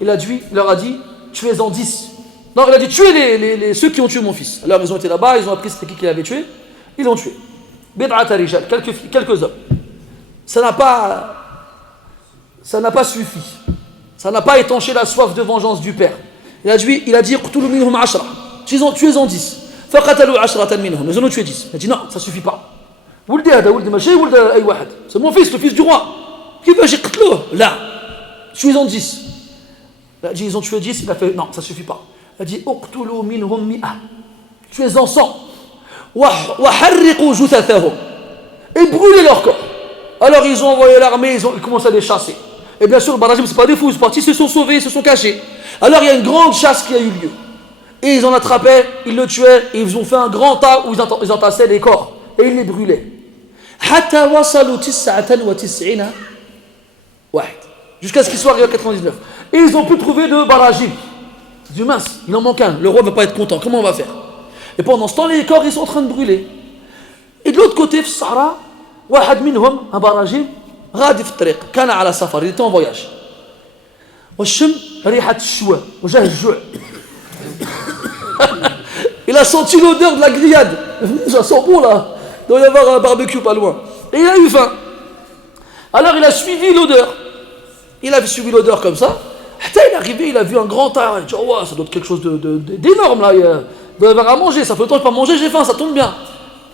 il leur a dit, tuez-en 10. Non, il a dit tuez ceux qui ont tué mon fils. Alors ils ont été là-bas, ils ont appris c'était qui l'avait tué, ils l'ont tué. Bid'ata rijal, quelques hommes. Ça n'a pas suffi. Ça n'a pas étanché la soif de vengeance du père. Il a dit qtulu minhum 10. Tuez-en 10. Faqatalu 10 minhum. Ils en ont tué 10. Il a dit non, ça suffit pas. Wuldi hada wuldi machi wuldi ay wahad. C'est mon fils, le fils du roi. Qui veut j'ai qtluh? Là. Tuez-en 10. Il a dit ils ont tué 10, il a fait non, ça suffit pas. Il a dit uqtulu minhum 100. Tuez-en 100. Wa harriqu juthathahum. Et brûlez leur corps. Alors ils ont envoyé l'armée, ils commencent à les chasser. Et bien sûr, le barragim, c'est pas des fous, ils sont partis, ils se sont sauvés, ils se sont cachés. Alors il y a une grande chasse qui a eu lieu. Et ils en attrapaient, ils le tuaient, et ils ont fait un grand tas où ils entassaient les corps. Et ils les brûlaient. Hatta wasalu 99 wahid. Jusqu'à ce qu'ils soient arrivés à 99. Et ils ont pu trouver de barragim. Ils disent mince, il en manque un, le roi ne va pas être content, comment on va faire? Et pendant ce temps, les corps, ils sont en train de brûler. Et de l'autre côté, في الصحراء واحد منهم un barragim غادي في الطريق كان على سفر il était en voyage والشم ريحة الشواء وجاه الجوع il a senti l'odeur de la grillade ça sent bon là il doit y avoir un barbecue pas loin et il a eu faim alors il a suivi l'odeur comme ça il est arrivé il a vu un grand tas il a dit oh ça doit être quelque chose d'énorme là il doit y avoir à manger ça fait longtemps que je n'ai pas mangé j'ai faim ça tombe bien.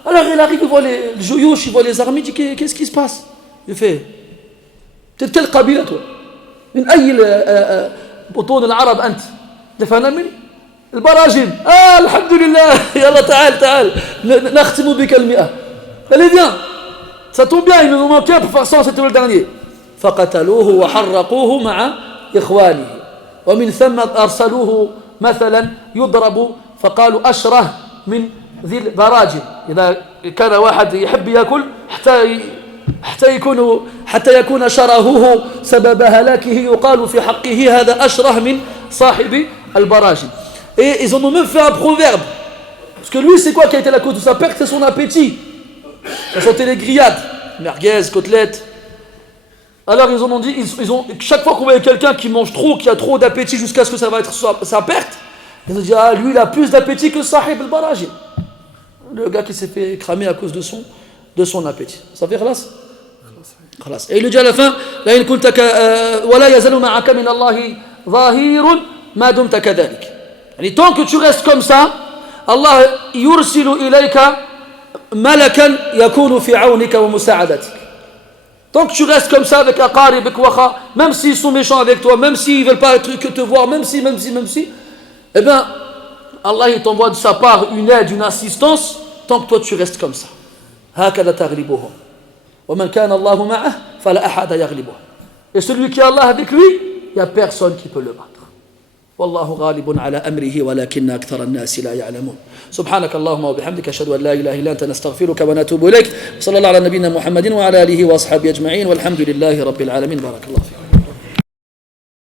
Alors il arrive, il voit les joyouches, il voit les armées, il dit qu'est-ce qui se passe? Il fait t'es de quelle qabila toi? من أي بطون العرب أنت؟ دفعنا مني البراجم الحمد لله يلا تعال نختم بك 100. Allez viens, ça tombe bien, il nous manque un pour faire 100, c'était le dernier. فقتلوه وحرقوه مع إخوانه ومن ثم أرسلوه مثلا يضرب فقالوا أشره من ذي البراجم إذا كان واحد يحب يأكل حتى يكون شرهه سبب هلاكه يقال في حقه هذا أشره من صاحب البراجم. Et ils en ont même fait un proverbe. Parce que lui, c'est quoi qui a été la cause de sa perte? C'est son appétit. Il a senti les grillades, merguez, côtelettes. Alors ils en ont dit, chaque fois qu'on voyait quelqu'un qui mange trop, qui a trop d'appétit jusqu'à ce que ça va être sa perte, ils ont dit lui il a plus d'appétit que Sahib al-Barajim. Le gars qui s'est fait cramer à cause de son appétit. Ça fait خلاص. Et il lui dit à la fin لئن كنت ولا يزال معك من الله ظهير ما دمت كذلك. يعني tant que tu restes comme ça, Allah يرسل إليك ملكا يكون في عونك ومساعدتك. Tant que tu restes comme ça avec aqarib, avec waqa, même s'ils sont méchants avec toi, même s'ils ne veulent pas que te voir, même si, eh bien, Allah il t'envoie de sa part une aide, une assistance, tant que toi tu restes comme ça. هكذا تغلبهم ومن كان الله معه فلا أحد يغلبه. Et celui qui est Allah avec lui, il n'y a personne qui peut le battre. والله غالب على أمره ولكن أكثر الناس لا يعلمون. سبحانك اللهم وبحمدك أشهد أن لا إله إلا أنت نستغفرك ونتوب إليك. صلى الله على نبينا محمد وعلى آله وأصحابه أجمعين والحمد لله رب العالمين. بارك الله فيك.